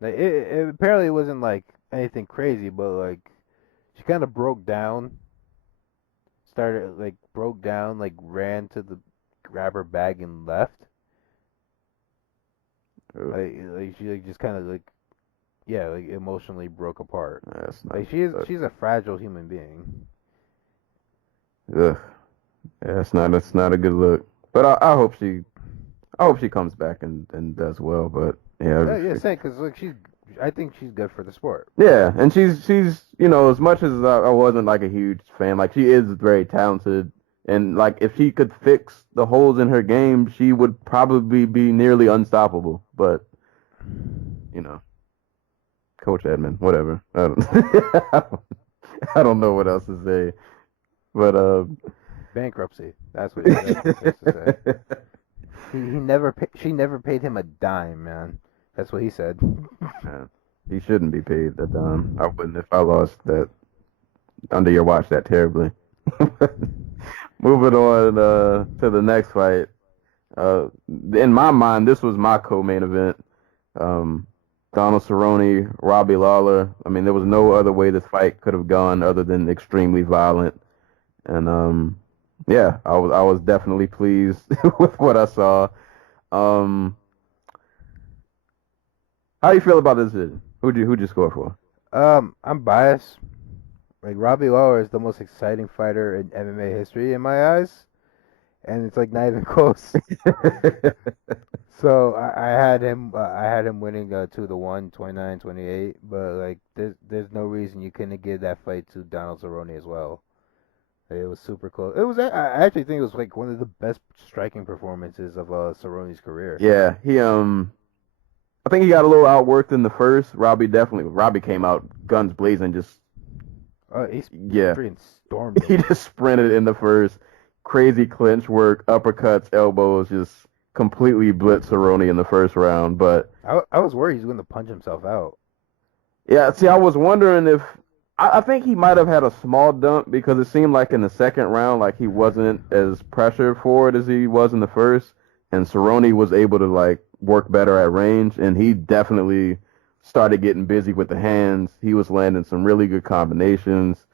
Like it apparently wasn't like anything crazy, but like she kind of broke down. Broke down, like ran to grab her bag and left. Like she like just kind of like, yeah, like emotionally broke apart. That's not, Like she's a fragile human being. ugh. Yeah, it's not a good look. But I hope she comes back and does well. But yeah, Same, because like I think she's good for the sport. yeah, and she's as much as I wasn't like a huge fan, like she is very talented, and like if she could fix the holes in her game, she would probably be nearly unstoppable. But Coach Edmond, whatever. I don't know what else to say. But Bankruptcy. That's what he has to say. She never paid him a dime, man. That's what he said. man, he shouldn't be paid that time. I wouldn't if I lost that under your watch that terribly. Moving on to the next fight. In my mind, this was my co-main event. Donald Cerrone, Robbie Lawler. I mean, there was no other way this fight could have gone other than extremely violent. And Yeah, I was definitely pleased with what I saw. Um, how you feel about this decision? Who'd you score for? I'm biased. Like Robbie Lawler is the most exciting fighter in MMA history in my eyes, and it's like not even close. So I had him. I had him winning 2-1, 29-28. But like, there's no reason you couldn't give that fight to Donald Cerrone as well. It was super close. It was. I actually think it was like one of the best striking performances of Cerrone's career. Yeah, I think he got a little outworked in the first. Robbie came out guns blazing, just He's yeah, freaking stormed he him. just sprinted in the first. Crazy clinch work, uppercuts, elbows, just completely blitzed Cerrone in the first round. But I was worried he was going to punch himself out. yeah, see, I was wondering if I think he might have had a small dump because it seemed like in the second round, like he wasn't as pressured for it as he was in the first, and Cerrone was able to like work better at range, and he definitely started getting busy with the hands. He was landing some really good combinations,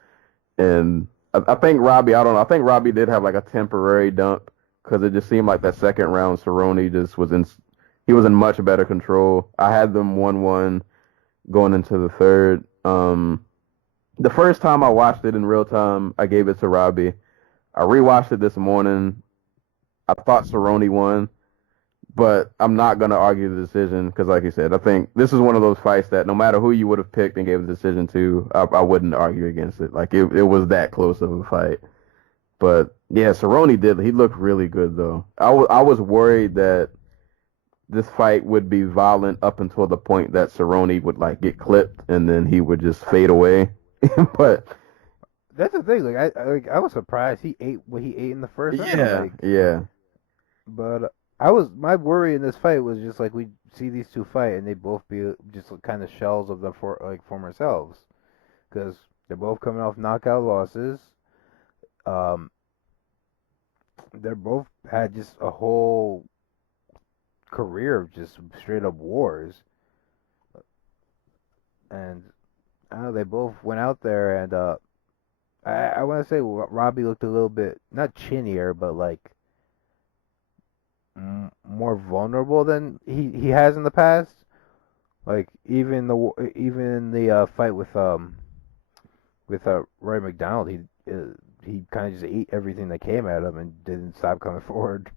and I think Robbie, I don't know, I think Robbie did have like a temporary dump because it just seemed like that second round, Cerrone just he was in much better control. I had them 1-1 going into the third. The first time I watched it in real time, I gave it to Robbie. I rewatched it this morning. I thought Cerrone won, but I'm not gonna argue the decision because, like you said, I think this is one of those fights that no matter who you would have picked and gave the decision to, I wouldn't argue against it. Like it was that close of a fight. But yeah, Cerrone did. He looked really good though. I was worried that this fight would be violent up until the point that Cerrone would like get clipped and then he would just fade away. But That's the thing. I was surprised he ate what he ate in the first round. yeah, yeah, But my worry in this fight was just like we see these two fight and they both be just kind of shells of their former selves because they're both coming off knockout losses. Um, they're both had just a whole career of just straight up wars, and I don't know, they both went out there and I want to say Robbie looked a little bit not chinnier, but like more vulnerable than he has in the past. Like even the fight with Roy McDonald, he kind of just ate everything that came at him and didn't stop coming forward.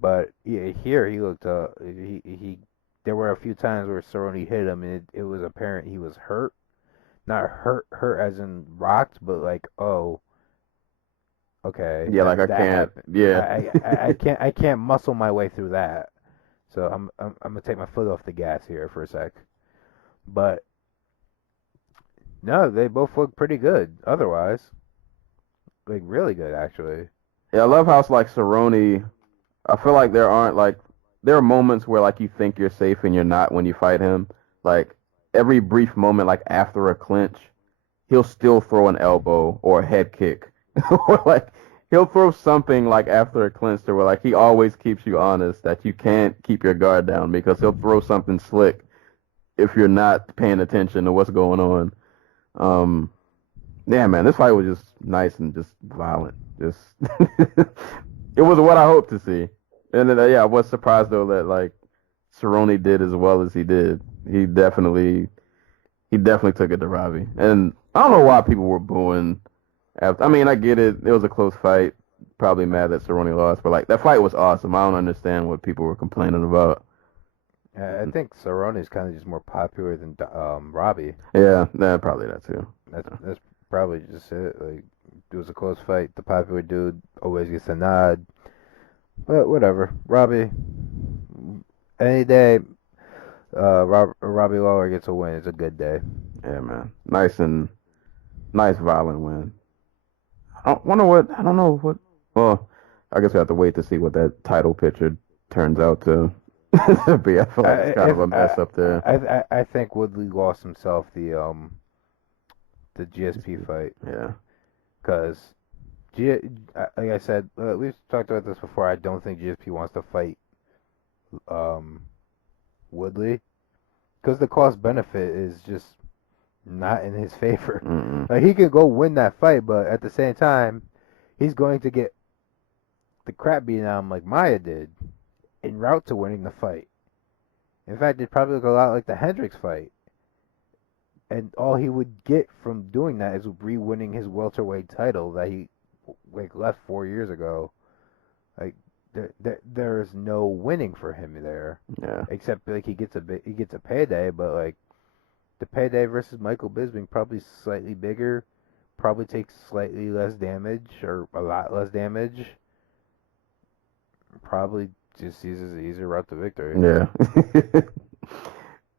But yeah, here he looked he there were a few times where Cerrone hit him and it was apparent he was hurt. Not hurt as in rocked, but like, oh, okay, yeah. Like I that can't. happened. Yeah, I can't muscle my way through that. So I'm gonna take my foot off the gas here for a sec. But no, they both look pretty good. Otherwise, like really good actually. yeah. I love how it's like Cerrone. I feel like there are moments where like you think you're safe and you're not when you fight him. Like every brief moment, like after a clinch, he'll still throw an elbow or a head kick, or like he'll throw something like after a clinch to where like he always keeps you honest that you can't keep your guard down because he'll throw something slick if you're not paying attention to what's going on. Um, yeah, man, this fight was just nice and just violent. Just it was what I hoped to see. And then yeah, I was surprised though that like Cerrone did as well as he did. He definitely took it to Robbie. And I don't know why people were booing after. I mean, I get it. It was a close fight. Probably mad that Cerrone lost, but like that fight was awesome. I don't understand what people were complaining about. I think Cerrone is kind of just more popular than Robbie. Yeah, probably that too. That's probably just it. Like it was a close fight. The popular dude always gets a nod. But whatever. Robbie, any day, Robbie Lawler gets a win. It's a good day. Yeah, man. Nice violent win. I don't know what. Well, I guess we have to wait to see what that title picture turns out to be. I feel like it's kind of a mess up there. I think Woodley lost himself the GSP fight Yeah. because like I said, we've talked about this before. I don't think GSP wants to fight Woodley because the cost benefit is just not in his favor. Mm-mm. Like he could go win that fight, but at the same time, he's going to get the crap beating out of him like Maya did en route to winning the fight. In fact, it probably look a lot like the Hendricks fight. And all he would get from doing that is re-winning his welterweight title that he left 4 years ago. Like there is no winning for him there. Yeah. Except like he gets a payday, but like the payday versus Michael Bisping probably slightly bigger, probably takes slightly less damage or a lot less damage. Probably just uses the easier route to victory. Yeah.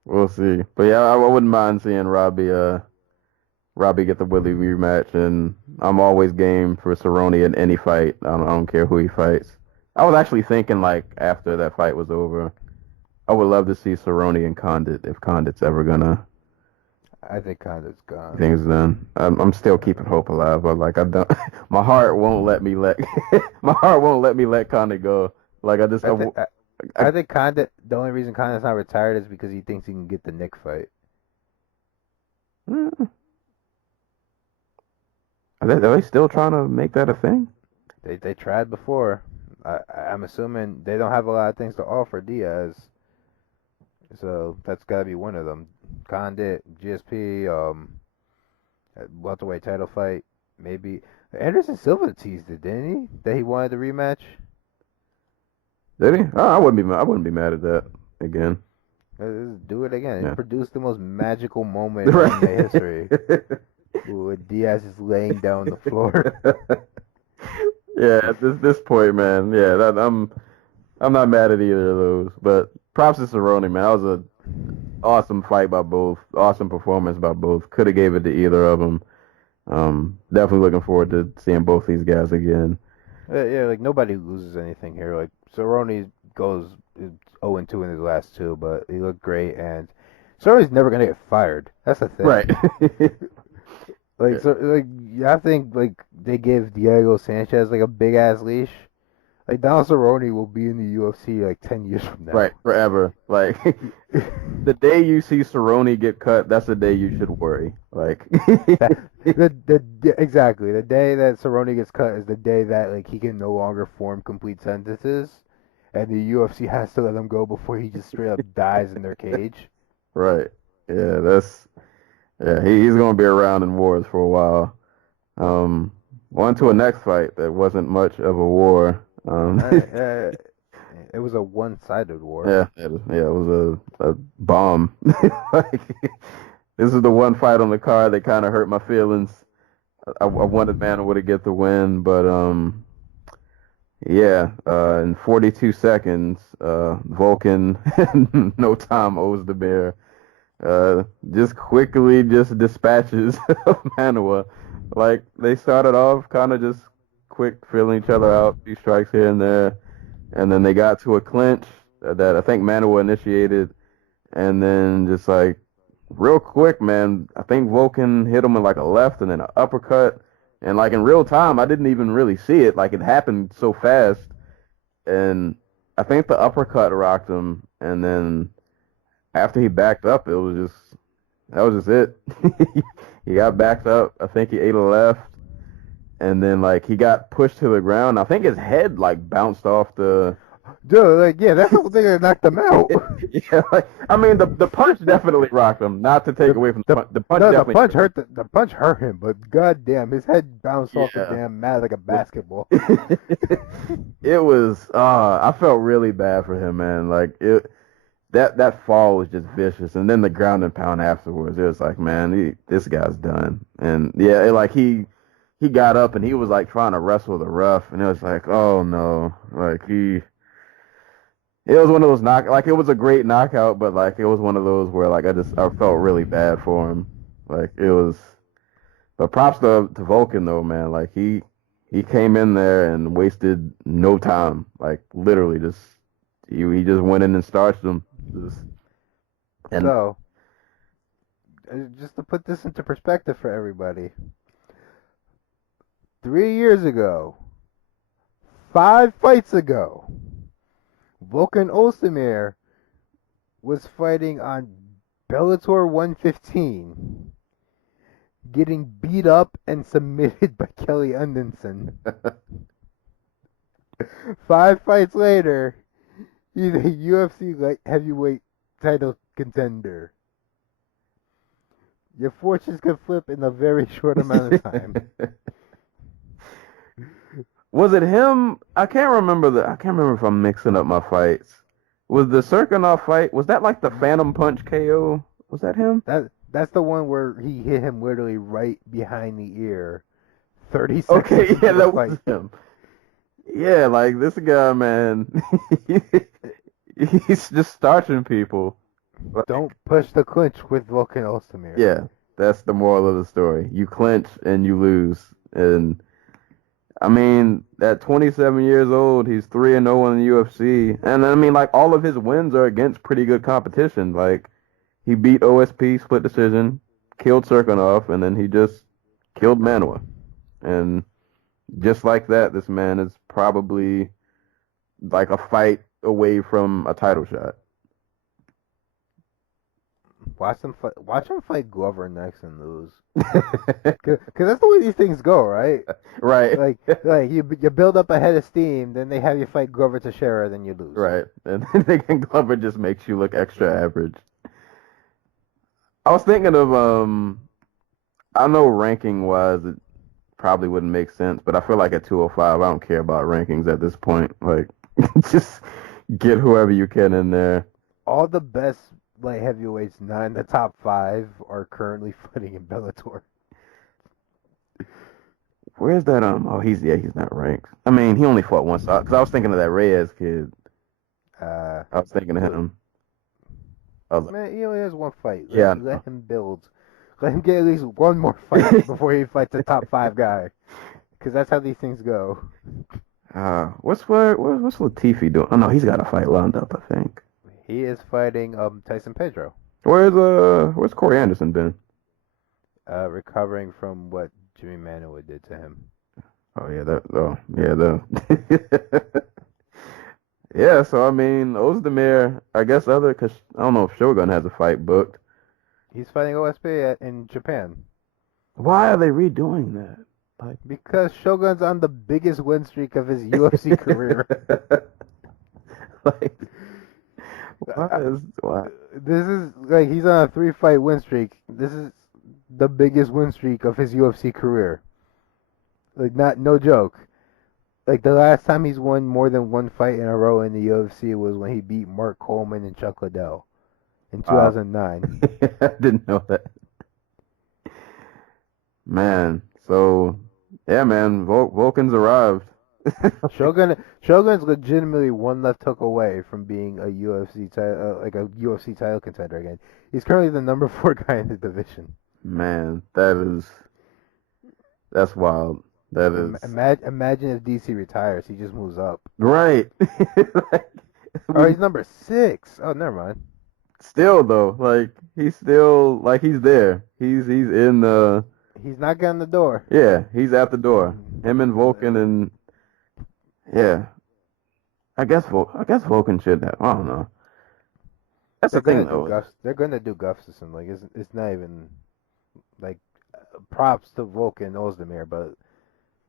We'll see. But yeah, I wouldn't mind seeing Robbie get the Willie rematch, and I'm always game for Cerrone in any fight. I don't care who he fights. I was actually thinking, like, after that fight was over, I would love to see Cerrone and Condit if Condit's ever gonna. I think Condit's gone. Things done. I'm still keeping hope alive, but like I don't. My heart won't let me let Condit go. Like I think Condit. The only reason Condit's not retired is because he thinks he can get the Nick fight. Are they still trying to make that a thing? They tried before. I'm assuming they don't have a lot of things to offer Diaz, so that's got to be one of them. Condit, GSP, welterweight title fight, maybe. Anderson Silva teased it, didn't he? That he wanted the rematch. Did he? Oh, I wouldn't be mad at that again. Let's do it again. Yeah. It produced the most magical moment in MMA history. With Diaz is laying down the floor. Yeah, at this point, man. Yeah, I'm not mad at either of those. But props to Cerrone, man. That was an awesome fight by both. Awesome performance by both. Could have gave it to either of them. Definitely looking forward to seeing both these guys again. Yeah, like nobody loses anything here. Like Cerrone goes 0-2 in his last two, but he looked great, and Cerrone's never gonna get fired. That's the thing. Right. Like, so, like I think like they give Diego Sanchez like a big ass leash. Like Donald Cerrone will be in the UFC like 10 years from now. Right, forever. Like the day you see Cerrone get cut, that's the day you should worry. Like exactly. The day that Cerrone gets cut is the day that like he can no longer form complete sentences, and the UFC has to let him go before he just straight up dies in their cage. Right. Yeah, he's gonna be around in wars for a while. On to a next fight that wasn't much of a war. It was a one-sided war. Yeah, it was a bomb. Like, this is the one fight on the card that kind of hurt my feelings. I wanted Manuwa to get the win, but in 42 seconds, Vulcan, no time owes the bear, just quickly just dispatches Manuwa. Like, they started off kind of just quick filling each other out, few strikes here and there, and then they got to a clinch that I think Manuwa initiated, and then just like real quick, man, I think Vulcan hit him with like a left and then an uppercut, and like in real time, I didn't even really see it, like it happened so fast, and I think the uppercut rocked him, and then after he backed up, that was just it. He got backed up, I think he ate a left, and then like he got pushed to the ground. I think his head like bounced off the. Dude, like yeah, that's the whole thing that knocked him out. Yeah, like I mean the punch definitely rocked him. Not to take away from the punch. No, the punch hurt. The punch hurt him, but goddamn, his head bounced off the damn mat like a basketball. It was. I felt really bad for him, man. Like it. That fall was just vicious, and then the ground and pound afterwards, it was like, man, this guy's done. And yeah, he got up and he was like trying to wrestle the ref, and it was like, oh no, like it was one of those like it was a great knockout, but like it was one of those where like I felt really bad for him, like it was. But props to Vulcan though, man, like he came in there and wasted no time, like literally he just went in and starched them. So, just to put this into perspective for everybody, 3 years ago, 5 fights ago, Volkan Ozdemir was fighting on Bellator 115, getting beat up and submitted by Kelly Anderson. 5 fights later, he's a UFC heavyweight title contender. Your fortunes could flip in a very short amount of time. Was it him? I can't remember if I'm mixing up my fights. Was the Cerrone fight? Was that like the Phantom Punch KO? Was that him? That's the one where he hit him literally right behind the ear. 30 seconds. Okay, yeah, into the that fight. was him. Yeah, like this guy, man. He's just starching people. Like, Don't push the clinch with Volkan Ozdemir. yeah, that's the moral of the story. You clinch and you lose. And I mean, at 27 years old, he's 3-0 in the UFC. And I mean, like all of his wins are against pretty good competition. Like he beat OSP split decision, killed Cerrone, and then he just killed Manua. And just like that, this man is probably like a fight away from a title shot. Watch him fight Glover next and lose. Cause that's the way these things go, right? Right. Like you build up a head of steam, then they have you fight Glover Teixeira, then you lose. Right. And then Glover just makes you look extra average. I was thinking of I know ranking wise it probably wouldn't make sense, but I feel like at 205 I don't care about rankings at this point. Like just get whoever you can in there. All the best light heavyweights not in the top 5 are currently fighting in Bellator. Where's that oh he's not ranked. I mean, he only fought once because I was thinking of that Reyes kid. I was thinking of him. Man, he only has one fight. Yeah. Let him build. Let him get at least one more fight before he fights a top 5 guy. Because that's how these things go. What's Latifi doing? Oh no, he's got a fight lined up, I think. He is fighting Tyson Pedro. Where's Corey Anderson been? Recovering from what Jimmy Manuwa did to him. Yeah, so I mean, Ozdemir, I guess because I don't know if Shogun has a fight booked. He's fighting OSP in Japan. Why are they redoing that? Because Shogun's on the biggest win streak of his UFC career. Like, why? This is like he's on a 3-fight win streak. This is the biggest win streak of his UFC career. Like no joke. Like the last time he's won more than one fight in a row in the UFC was when he beat Mark Coleman and Chuck Liddell in 2009. I didn't know that. Man, so yeah, man, Vulcan's arrived. Shogun's legitimately one left hook away from being a UFC UFC title contender again. He's currently the number 4 guy in the division. Man, that's wild. That is. Imagine if DC retires, he just moves up. Right. Oh, he's number 6. Oh, never mind. Still though, like he's still like he's there. He's in the. He's not getting the door. Yeah, he's at the door. Him and Vulcan and. Yeah. I guess Vulcan should have. I don't know. That's the thing though. They're gonna do Gustafsson. Like it's not even like props to Vulcan Ozdemir, but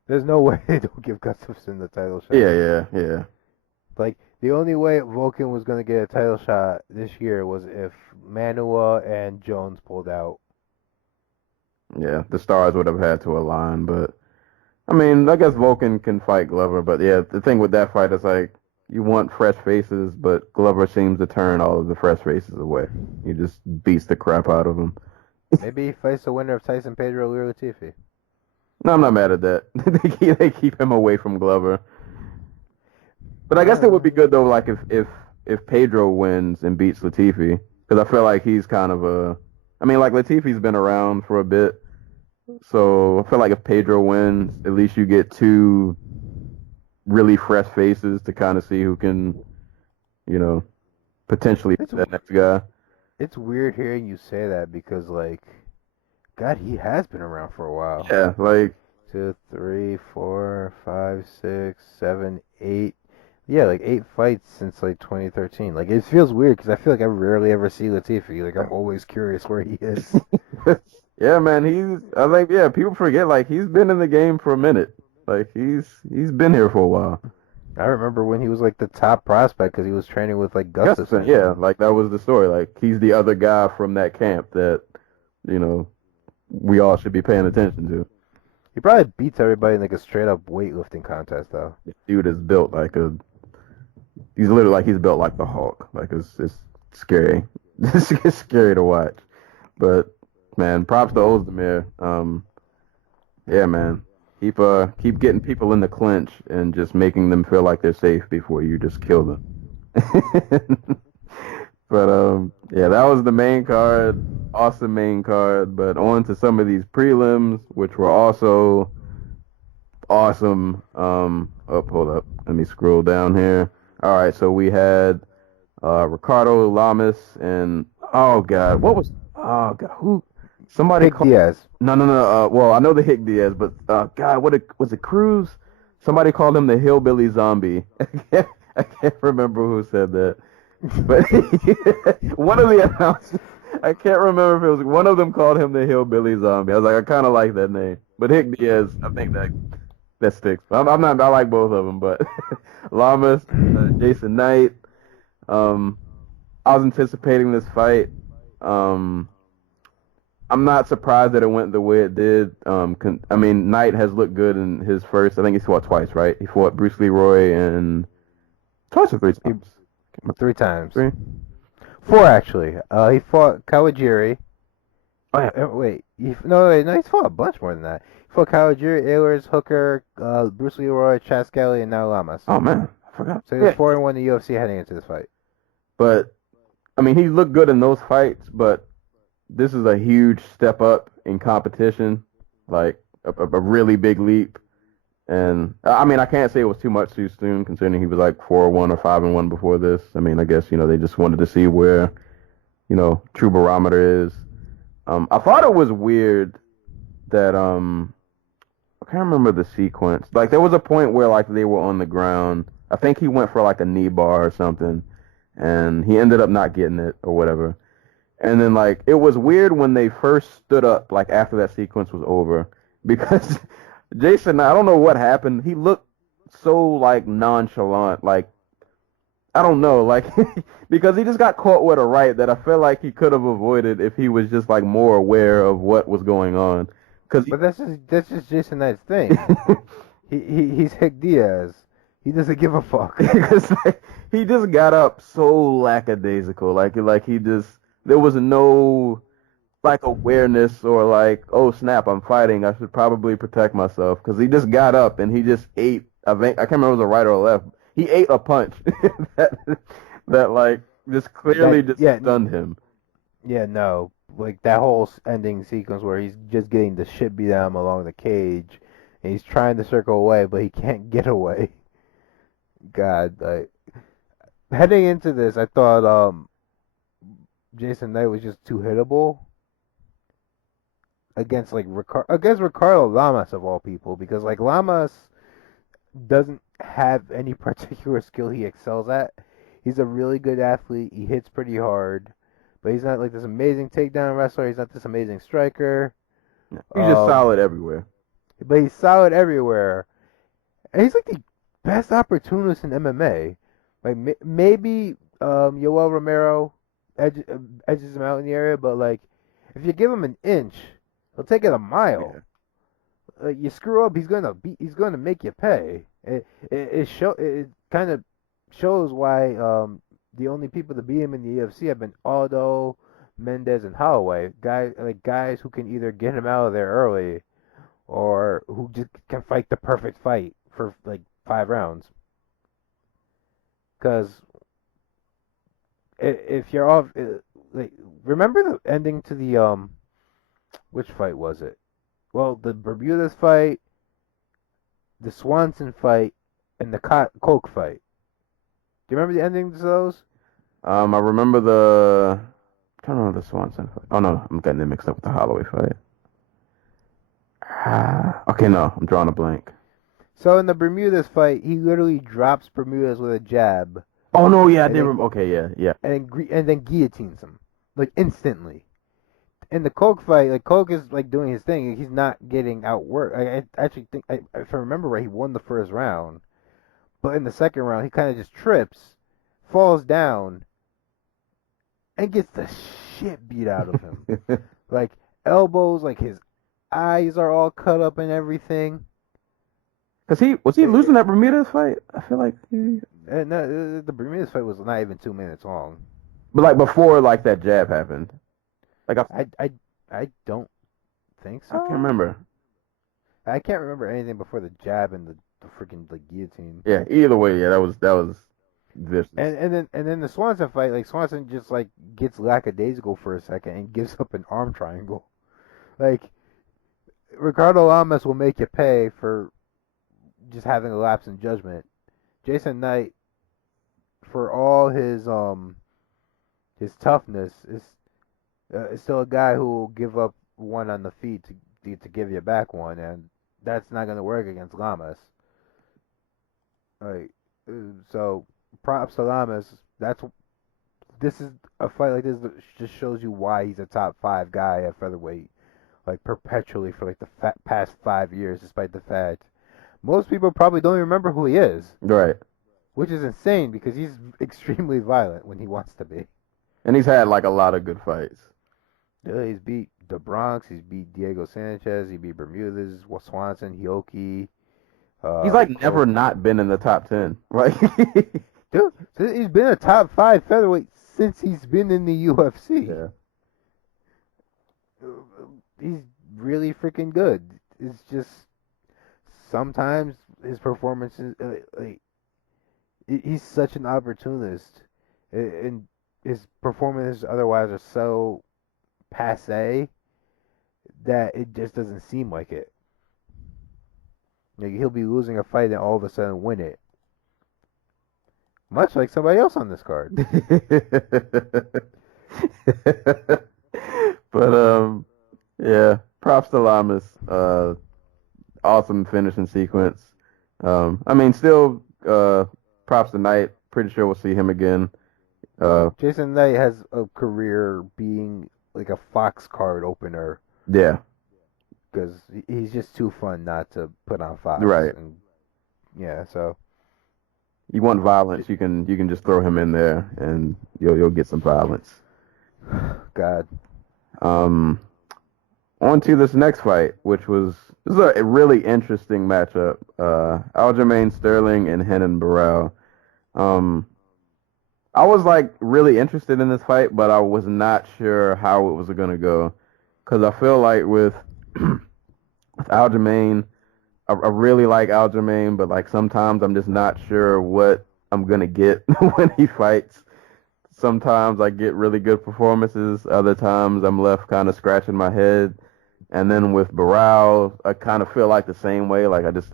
there's no way they don't give Gustafsson the title shot. Yeah. Like the only way Vulcan was gonna get a title shot this year was if Manua and Jones pulled out. Yeah, the stars would have had to align, but I mean, I guess Vulcan can fight Glover, but yeah, the thing with that fight is like you want fresh faces, but Glover seems to turn all of the fresh faces away. He just beats the crap out of them. Maybe he fights the winner of Tyson Pedro or Latifi. No, I'm not mad at that. They keep him away from Glover. But I guess it would be good though, like if Pedro wins and beats Latifi, because I feel like he's kind of a. I mean, like Latifi's been around for a bit, so I feel like if Pedro wins, at least you get 2 really fresh faces to kind of see who can, potentially be that next guy. It's weird hearing you say that because, like, God, he has been around for a while. Yeah, like 2, 3, 4, 5, 6, 7, 8. Yeah, like 8 fights since like 2013. Like it feels weird because I feel like I rarely ever see Latifi. Like I'm always curious where he is. Yeah, man. I think people forget like he's been in the game for a minute. Like he's been here for a while. I remember when he was like the top prospect because he was training with like Gustafsson. Yeah, like that was the story. Like he's the other guy from that camp that, you know, we all should be paying attention to. He probably beats everybody in like a straight up weightlifting contest though. Dude is built like a. He's literally like he's built like the Hulk. Like it's scary. It's scary to watch. But man, props to Ozdemir. Yeah, man. Keep getting people in the clinch and just making them feel like they're safe before you just kill them. But yeah, that was the main card. Awesome main card. But on to some of these prelims, which were also awesome. Hold up. Let me scroll down here. All right, so we had Ricardo Lamas and who? Somebody Nick Diaz. No. Well, I know the Hick Diaz, but God, was it Cruz? Somebody called him the hillbilly zombie. I can't remember who said that, but one of the announcers. I can't remember if it was one of them called him the hillbilly zombie. I was like, I kind of like that name, but Hick Diaz, I think that sticks. I'm not. I like both of them, but Lamas, Jason Knight. I was anticipating this fight. I'm not surprised that it went the way it did. I mean, Knight has looked good in his first. I think he's fought twice, right? He fought Bruce Leroy and twice or three times. 3 times. 3? 4 actually. He fought Kawajiri. Oh yeah. Wait. He's fought a bunch more than that. He fought Kawajiri, Ehlers, Hooker, Bruce Leroy, Chas Skelly, and now Lamas. Oh man, I forgot. So he's 4-1 in the UFC heading into this fight. But I mean, he looked good in those fights, but this is a huge step up in competition, like a really big leap. And I mean, I can't say it was too much too soon, considering he was like 4-1 or 5-1 before this. I mean, I guess they just wanted to see where true barometer is. I thought it was weird that I can't remember the sequence. Like there was a point where like they were on the ground. I think he went for like a knee bar or something, and he ended up not getting it or whatever. And then like it was weird when they first stood up, like after that sequence was over, because Jason, I don't know what happened. He looked so like nonchalant, like I don't know, like because he just got caught with a right that I feel like he could have avoided if he was just like more aware of what was going on. But that's just Jason Knight's thing. he's Hick Diaz. He doesn't give a fuck. Because like, he just got up so lackadaisical, like he just there was no like awareness or like, oh snap, I'm fighting, I should probably protect myself, because he just got up and he just ate. I can't remember if it was a right or a left. He ate a punch that like just clearly stunned him. Yeah, no, like that whole ending sequence where he's just getting the shit beat out of him along the cage, and he's trying to circle away, but he can't get away. God, like heading into this, I thought Jason Knight was just too hittable against Ricardo Lamas of all people, because like Lamas doesn't have any particular skill he excels at. He's a really good athlete. He hits pretty hard, but he's not like this amazing takedown wrestler. He's not this amazing striker. He's just solid everywhere. But he's solid everywhere. And he's like the best opportunist in MMA. Like maybe Yoel Romero edges him out in the area, but like if you give him an inch, he'll take it a mile. Yeah. You screw up, he's gonna make you pay. It kind of shows why the only people to beat him in the UFC have been Aldo, Mendez, and Holloway. Guys who can either get him out of there early, or who just can fight the perfect fight for like 5 rounds. Because if you're off, like remember the ending to the which fight was it? Well, the Bermudez fight, the Swanson fight, and the Coke fight. Do you remember the endings of those? I remember I'm trying to remember the Swanson fight. Oh no, I'm getting it mixed up with the Holloway fight. Okay, no, I'm drawing a blank. So in the Bermudez fight, he literally drops Bermudez with a jab. Oh no, yeah, I did remember. Okay, yeah. And then guillotines him, like instantly. In the Coke fight, like Coke is like doing his thing. He's not getting outworked. I actually think, if I remember right, he won the first round. But in the second round, he kind of just trips, falls down, and gets the shit beat out of him. Like, elbows, like his eyes are all cut up and everything. Was he losing that Bermudez fight? I feel like And the Bermudez fight was not even 2 minutes long. but like before like that jab happened. Like I don't think so. I can't remember. I can't remember anything before the jab and the freaking like guillotine. Yeah, either way, yeah, that was vicious. And then the Swanson fight, like Swanson just like gets lackadaisical for a second and gives up an arm triangle. Like Ricardo Lamas will make you pay for just having a lapse in judgment. Jason Knight, for all his toughness, is still a guy who will give up one on the feet to give you back one, and that's not going to work against Lamas. Like, so props to Lamas. This is a fight like this that just shows you why he's a top 5 guy at featherweight, like perpetually for like the past 5 years, despite the fact most people probably don't even remember who he is. Right. Which is insane because he's extremely violent when he wants to be. And he's had like a lot of good fights. Yeah, he's beat the Bronx. He's beat Diego Sanchez. He beat Bermudez, Swanson, Hioki. He's like never not been in the top 10. Like, dude, he's been a top 5 featherweight since he's been in the UFC. yeah. He's really freaking good. It's just sometimes his performances, he's such an opportunist, and his performances otherwise are so passe that it just doesn't seem like it. Like he'll be losing a fight and all of a sudden win it, much like somebody else on this card. But yeah, props to Lamas. Awesome finishing sequence. I mean, still props to Knight. Pretty sure we'll see him again. Jason Knight has a career being like a Fox card opener. Yeah. Because he's just too fun not to put on Fox. Right. And, yeah, so. You want violence, you can just throw him in there and you'll get some violence. God. On to this next fight, this is a really interesting matchup. Aljamain Sterling and Renan Barão. I was like really interested in this fight, but I was not sure how it was gonna go, because I feel like with Aljamain, I really like Aljamain, but like sometimes I'm just not sure what I'm gonna get when he fights. Sometimes I get really good performances. Other times I'm left kind of scratching my head. And then with Barão, I kind of feel like the same way. Like I just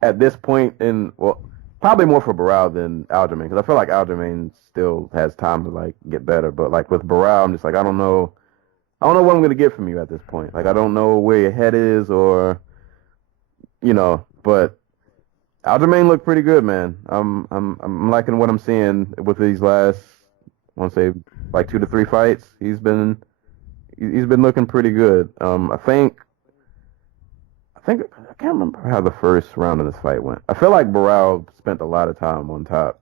at this point probably more for Barão than Aljamain, because I feel like Aljamain still has time to like get better. But like with Barão, I'm just like I don't know what I'm gonna get from you at this point. Like I don't know where your head is, or but Aljamain looked pretty good, man. I'm liking what I'm seeing with these last, I want to say like 2 to 3 fights. He's been looking pretty good. I think I can't remember how the first round of this fight went. I feel like Barão spent a lot of time on top.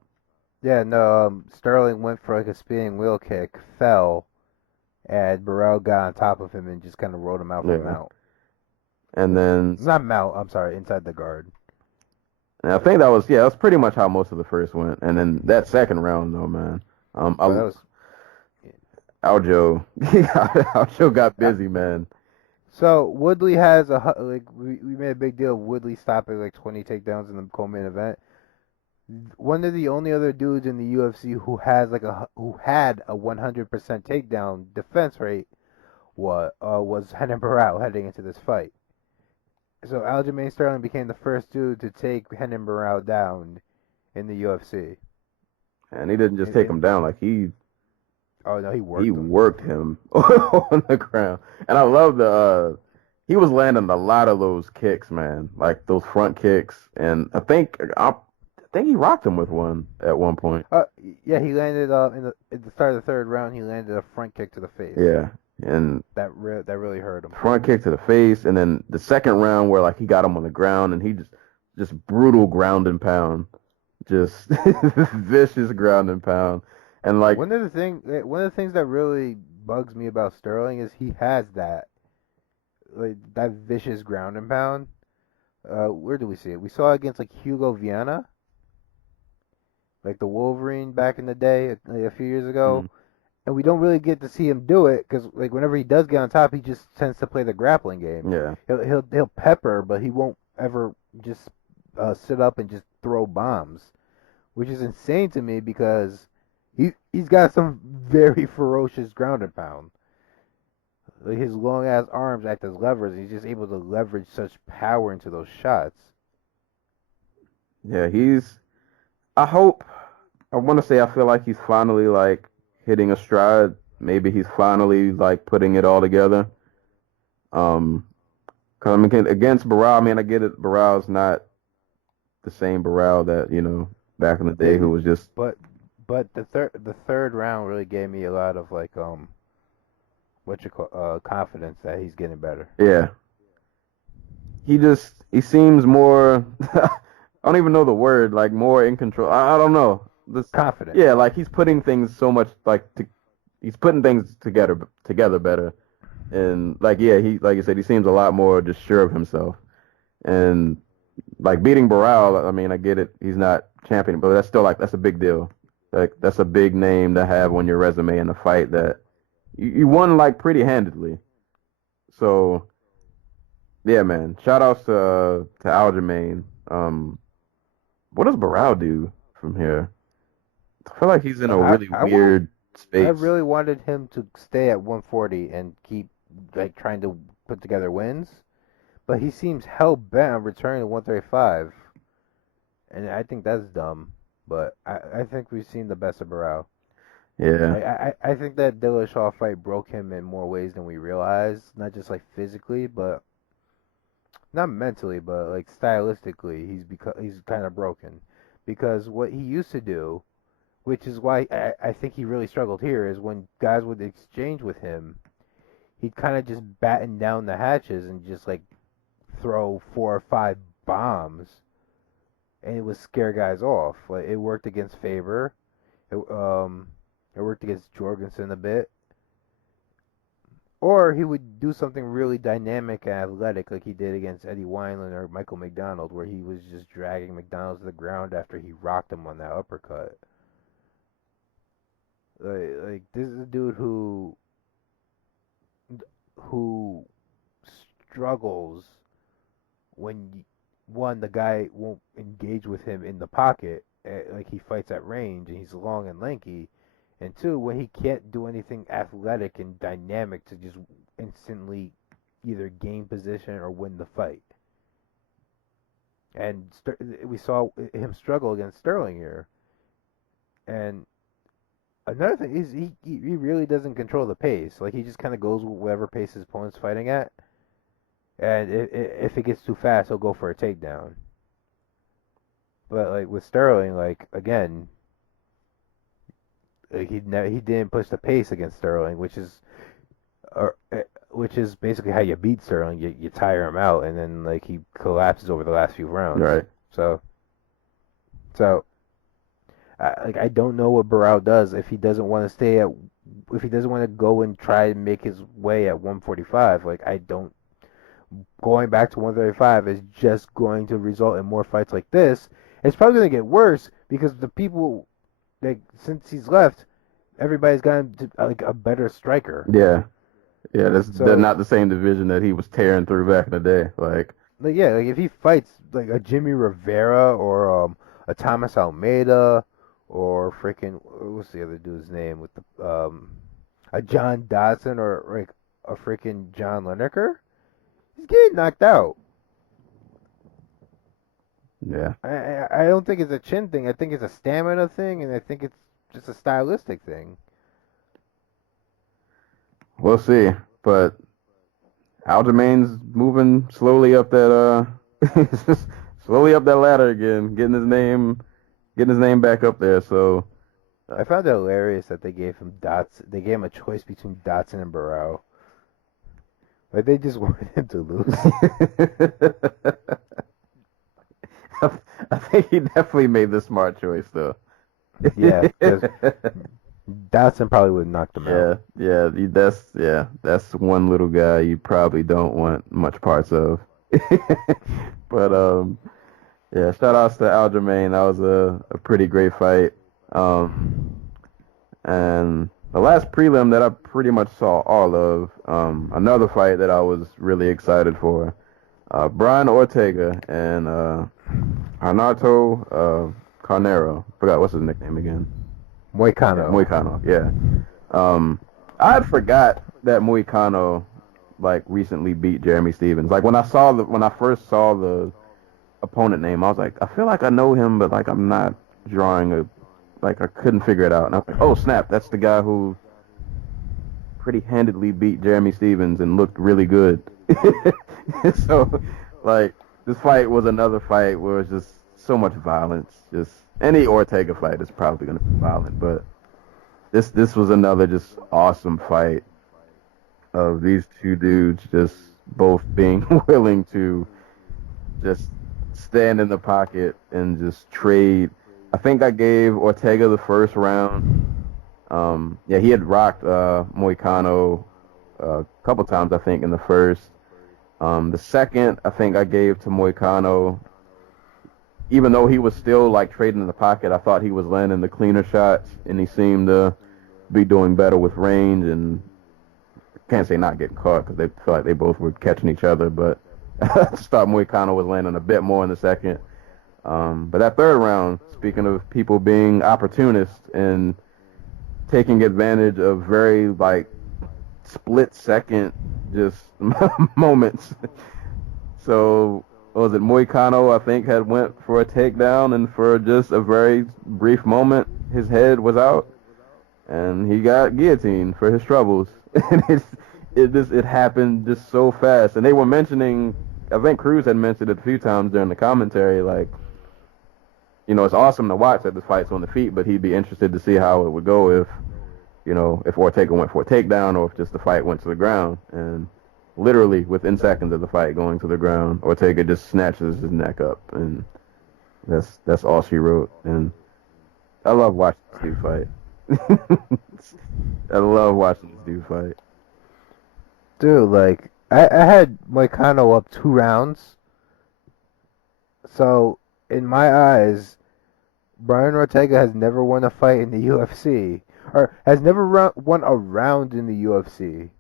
Yeah, no, Sterling went for like a spinning wheel kick, fell, and Barão got on top of him and just kind of rolled him out from mount. And then not mount, I'm sorry, inside the guard. And I think that's pretty much how most of the first went. And then that second round though, man. Aljo got busy, man. So Woodley has we made a big deal of Woodley stopping like 20 takedowns in the co-main event. One of the only other dudes in the UFC who had a 100% takedown defense rate was Renan Barão heading into this fight. So Aljamain Sterling became the first dude to take Renan Barão down in the UFC. And he didn't just take him down, like he worked him on the ground. And I love he was landing a lot of those kicks, man. Like those front kicks, and I think he rocked him with one at one point. Yeah, he landed at the start of the third round. He landed a front kick to the face. Yeah, and that really hurt him. Front kick to the face, and then the second round where like he got him on the ground and he just brutal ground and pound. just vicious ground and pound. And like, one of the things that really bugs me about Sterling is he has that vicious ground and pound. Where do we see it? We saw it against like Hugo Viana, like the Wolverine back in the day, like, a few years ago. mm, And we don't really get to see him do it because like whenever he does get on top, he just tends to play the grappling game. yeah, He'll pepper, but he won't ever just sit up and just throw bombs, which is insane to me because he's got some very ferocious ground and pound. Like his long ass arms act as levers. And he's just able to leverage such power into those shots. yeah. I want to say I feel like he's finally like hitting a stride. Maybe he's finally like putting it all together. Um, cause I mean against Barral, I mean I get it. Barral's not the same Barral that back in the day who was just But the third round really gave me a lot of like confidence that he's getting better. yeah. He seems more. I don't even know the word. Like more in control. I don't know. This Confident. Yeah, like he's putting things so much he's putting things together better. And like he like you said, he seems a lot more just sure of himself. And like beating Barral, I mean, I get it. He's not champion, but that's still like that's a big deal. Like that's a big name to have on your resume in a fight that you won like pretty handedly. So yeah, man. Shout outs to Aljamain. What does Barral do from here? I feel like he's in a really weird space. I really wanted him to stay at 140 and keep like trying to put together wins, but he seems hell bent on returning to 135, and I think that's dumb. But I think we've seen the best of Barral. Yeah. I think that Dillashaw fight broke him in more ways than we realize, not just like physically, but not mentally, but like stylistically, he's kind of broken because what he used to do, which is why I think he really struggled here, is when guys would exchange with him, he'd kind of just batten down the hatches and just like throw 4 or 5 bombs, and it would scare guys off. Like it worked against Faber, it worked against Jorgensen a bit. Or he would do something really dynamic and athletic like he did against Eddie Wineland or Michael McDonald, where he was just dragging McDonald to the ground after he rocked him on that uppercut. Like this is a dude who struggles when the guy won't engage with him in the pocket, like he fights at range and he's long and lanky, and two, when he can't do anything athletic and dynamic to just instantly either gain position or win the fight. And we saw him struggle against Sterling here. And another thing is he really doesn't control the pace. Like he just kind of goes with whatever pace his opponent's fighting at. And if it gets too fast, he'll go for a takedown. But like with Sterling, like again, like he didn't push the pace against Sterling, which is basically how you beat Sterling. You tire him out, and then like he collapses over the last few rounds. Right. So I don't know what Barral does if he doesn't want to go and try and make his way at 145. Like going back to 135 is just going to result in more fights like this. It's probably going to get worse because the people, like, since he's left, everybody's gotten to, like, a better striker. Yeah. Yeah, they're not the same division that he was tearing through back in the day. Like if he fights like a Jimmy Rivera or a Thomas Almeida or freaking what's the other dude's name with the a John Dodson or like a freaking John Lineker, he's getting knocked out. Yeah. I don't think it's a chin thing. I think it's a stamina thing, and I think it's just a stylistic thing. We'll see. But Aljamain's moving slowly up that ladder again, getting his name back up there. So I found it hilarious that they gave him They gave him a choice between Dotson and Barrow. Like they just wanted him to lose. I think he definitely made the smart choice though. Yeah, because Dotson probably would have knocked him out. That's one little guy you probably don't want much parts of. But yeah, shout outs to Aljamain. That was a pretty great fight. And the last prelim that I pretty much saw all of, another fight that I was really excited for, Brian Ortega and Renato Carnero. Forgot what's his nickname again. Moicano. Moicano, yeah. I had forgot that Moicano like recently beat Jeremy Stevens. Like when I first saw the opponent name, I was like, I feel like I know him, but like I'm not drawing I couldn't figure it out. And I was like, oh snap, that's the guy who pretty handedly beat Jeremy Stevens and looked really good. So like this fight was another fight where it was just so much violence. Just any Ortega fight is probably gonna be violent, but this was another just awesome fight of these two dudes just both being willing to just stand in the pocket and just trade. I think I gave Ortega the first round. Yeah, he had rocked Moicano a couple times, I think, in the first. The second, I think I gave to Moicano. Even though he was still like trading in the pocket, I thought he was landing the cleaner shots, and he seemed to be doing better with range. And can't say not getting caught because they feel like they both were catching each other, but I just thought Moicano was landing a bit more in the second. But that third round, speaking of people being opportunists and taking advantage of very like split second just moments. So what was it, Moicano I think had went for a takedown, and for just a very brief moment his head was out and he got guillotined for his troubles. And it happened just so fast. And they were mentioning, I think Cruz had mentioned it a few times during the commentary, like, you know, it's awesome to watch that the fight's on the feet, but he'd be interested to see how it would go if, you know, if Ortega went for a takedown or if just the fight went to the ground. And literally within seconds of the fight going to the ground, Ortega just snatches his neck up, and that's all she wrote. And I love watching this dude fight. I love watching this dude fight. Dude, like, I had Moicano up 2 rounds. So, in my eyes, Brian Ortega has never won a fight in the UFC. Or has never won a round in the UFC.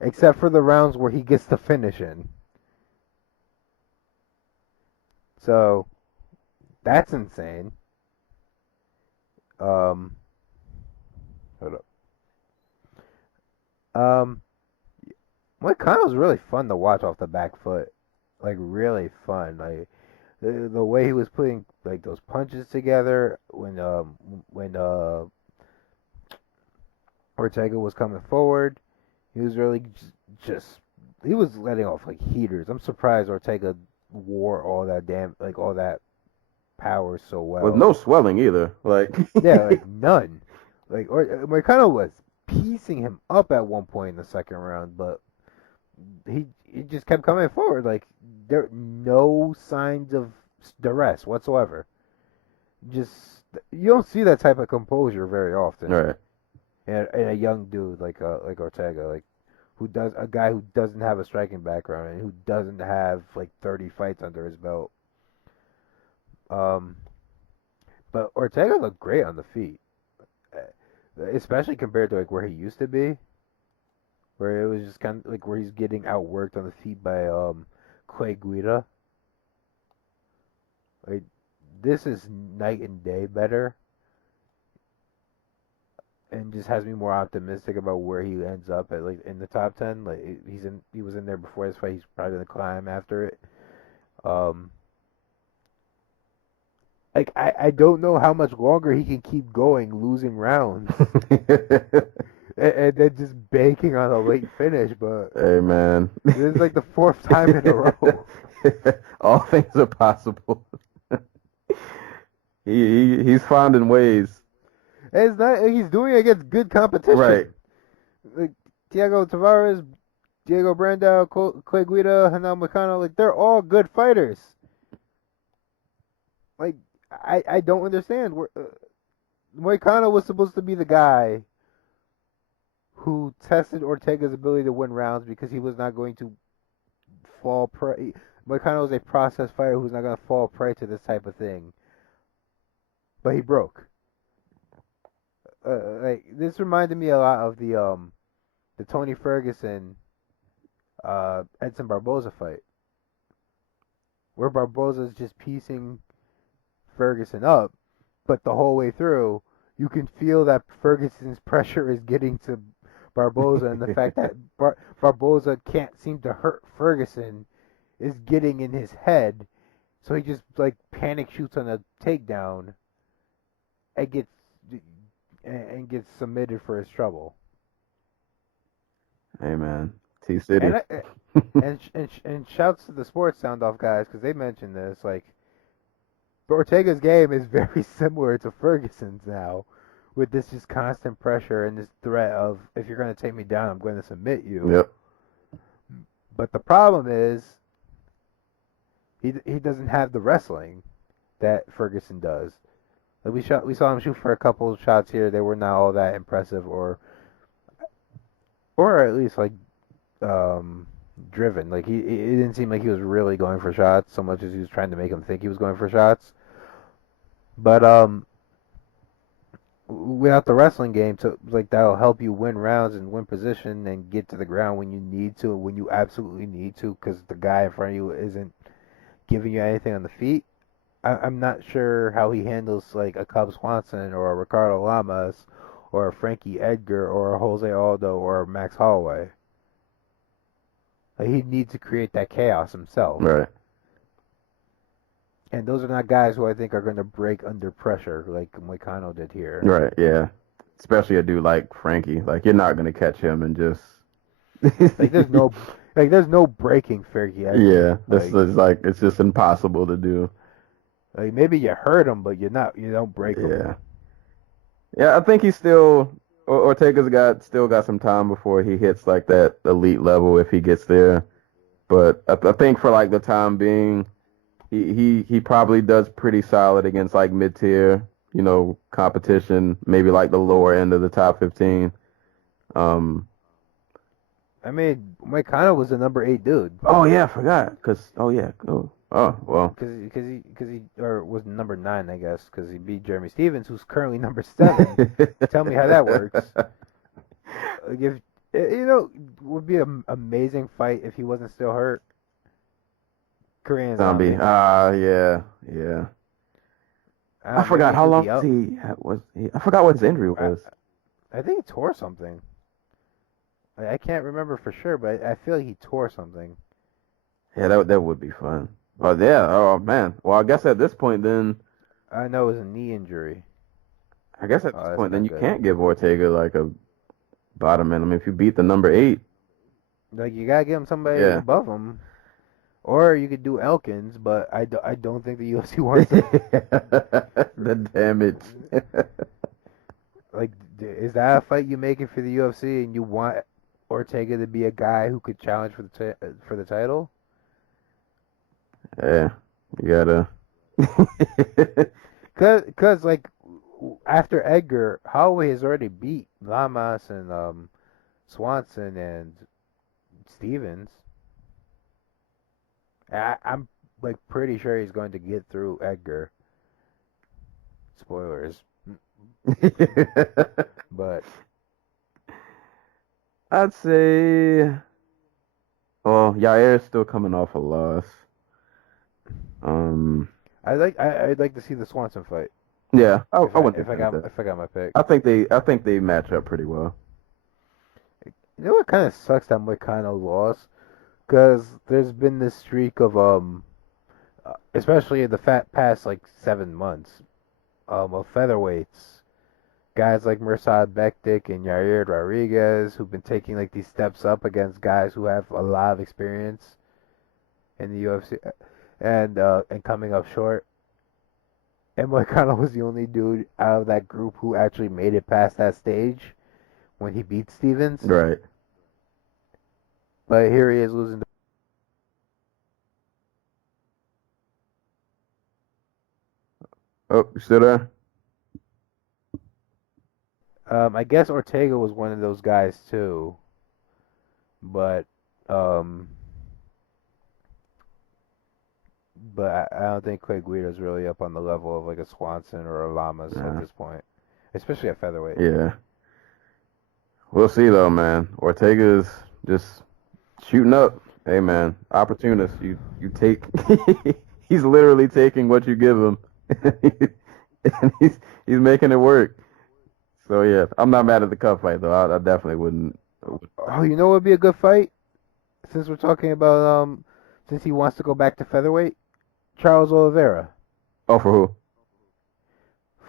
Except for the rounds where he gets the finish in. So, that's insane. Hold up. Moicano's really fun to watch off the back foot. Like, really fun. Like, the way he was putting, like, those punches together when Ortega was coming forward, he was really he was letting off, like, heaters. I'm surprised Ortega wore all that power so well. With no swelling either. Like, yeah, like, none. Like, Moicano was piecing him up at one point in the second round, but he just kept coming forward. Like, there no signs of duress whatsoever. Just, you don't see that type of composure very often. right. And a young dude like Ortega, like, a guy who doesn't have a striking background and who doesn't have like 30 fights under his belt. But Ortega looked great on the feet, especially compared to like where he used to be, where it was just kind of like where he's getting outworked on the feet by Clay Guida. Like, this is night and day better, and just has me more optimistic about where he ends up at, like, in the top 10. Like, he was in there before this fight. He's probably gonna climb after it. Like, I don't know how much longer he can keep going, losing rounds, and then just banking on a late finish. But Hey, man. this is like the 4th time in a row. All things are possible. He's finding ways. And it's not, he's doing it against good competition. Right. Like, Thiago Tavares, Diego Brandao, Clay Guida, Hanan Moicano, like, they're all good fighters. I don't understand. Moicano was supposed to be the guy who tested Ortega's ability to win rounds because he was not going to fall prey. Moicano was a process fighter who's not going to fall prey to this type of thing. But he broke. Like this reminded me a lot of the Tony Ferguson Edson Barboza fight, where Barboza's just piecing Ferguson up, but the whole way through, you can feel that Ferguson's pressure is getting to Barboza, and the fact that Barboza can't seem to hurt Ferguson is getting in his head, so he just like panic shoots on a takedown and gets submitted for his trouble. Hey man, T City. And shouts to the Sports Sound Off guys because they mentioned this. Like Ortega's game is very similar to Ferguson's now, with this just constant pressure and this threat of if you're going to take me down, I'm going to submit you. Yep. But the problem is he doesn't have the wrestling that Ferguson does. Like we saw him shoot for a couple of shots here. They were not all that impressive, or at least like driven. Like it didn't seem like he was really going for shots so much as he was trying to make him think he was going for shots. But without the wrestling game, to like that'll help you win rounds and win position and get to the ground when you need to, when you absolutely need to, because the guy in front of you isn't giving you anything on the feet. I'm not sure how he handles like a Cub Swanson or a Ricardo Lamas or a Frankie Edgar or a Jose Aldo or a Max Holloway. Like, he needs to create that chaos himself. Right. And those are not guys who I think are going to break under pressure like Moicano did here. Right, yeah. Especially a dude like Frankie. Like, you're not going to catch him and just... like, there's no breaking Frankie. Yeah, it's just impossible to do. Like, maybe you hurt him, but you don't break him. Yeah. Yeah, I think he's still... Ortega's still got some time before he hits, like, that elite level if he gets there. But I think for, like, the time being... He probably does pretty solid against like mid-tier, competition, maybe like the lower end of the top 15. I mean, Moicano was the number 8 dude. Oh yeah, I forgot. Well. Because he was number 9, I guess, because he beat Jeremy Stevens, who's currently number 7. Tell me how that works. Like if it would be an amazing fight if he wasn't still hurt. Korean Zombie. Yeah. I forgot how long I forgot what his injury was. I think he tore something. I can't remember for sure, but I feel like he tore something. Yeah, that would be fun. Oh yeah. Oh man. Well, I guess at this point then. I know it was a knee injury. I guess at this point then you can't give Ortega like a bottom end. I mean, if you beat the number 8. Like you gotta give him somebody above him. Or you could do Elkins, but I don't think the UFC wants it. The damage. Like, is that a fight you making for the UFC and you want Ortega to be a guy who could challenge for the title? Yeah, you gotta. Cause like after Edgar, Holloway has already beat Lamas and Swanson and Stevens. I'm like pretty sure he's going to get through Edgar. Spoilers. But I'd say Yair's still coming off a loss. I'd like to see the Swanson fight. Yeah, if I got my pick. I think they match up pretty well. You know what kind of sucks that Moicano lost? Because there's been this streak of especially in the past like 7 months, of featherweights, guys like Mirsad Bektik and Yair Rodriguez who've been taking like these steps up against guys who have a lot of experience in the UFC and coming up short. And Moicano was the only dude out of that group who actually made it past that stage when he beat Stevens. Right. But here he is losing. Oh, you still there? I guess Ortega was one of those guys too, but um, I don't think Clay Guida's really up on the level of like a Swanson or a Lamas at Nah. this point, especially at featherweight. Yeah. We'll see though, man. Ortega's just shooting up. Hey man, opportunist. You take. He's literally taking what you give him, and he's making it work. So yeah, I'm not mad at the cup fight though. I definitely wouldn't. Oh, you know what would be a good fight? Since we're talking about since he wants to go back to featherweight, Charles Oliveira Oh, for who?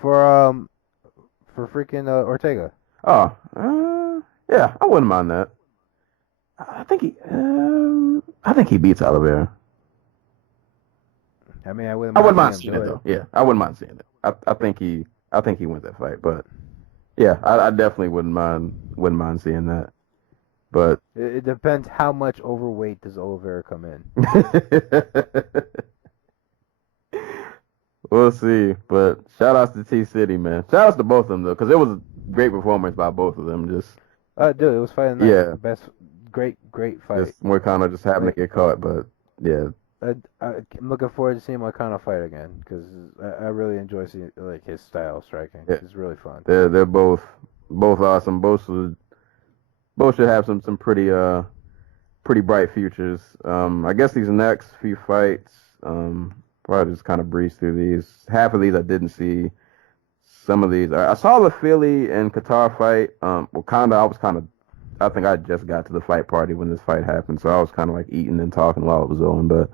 for freaking Ortega. Oh, yeah, I wouldn't mind that. I think he beats Oliveira. I mean, I wouldn't. I wouldn't mind him seeing do it though. Yeah, I wouldn't mind seeing it. I think he wins that fight, but yeah, I definitely wouldn't mind seeing that. But It depends how much overweight does Oliveira come in. we'll see. But shout outs to T City, man. Shout outs to both of them though, because it was a great performance by both of them. Just Dude, it was fight of the night. Yeah. Best, great fight. just Moicano just happened to get caught, but yeah, I'm looking forward to seeing Moicano fight again because I really enjoy seeing like his style of striking. Yeah. It's really fun. they're both awesome. Both should have some pretty bright futures. I guess these next few fights, probably just kind of breeze through these. Half of these I didn't see. Some of these I saw the Philly and Qatar fight. I think I just got to the fight party when this fight happened, so I was kind of like eating and talking while it was on. But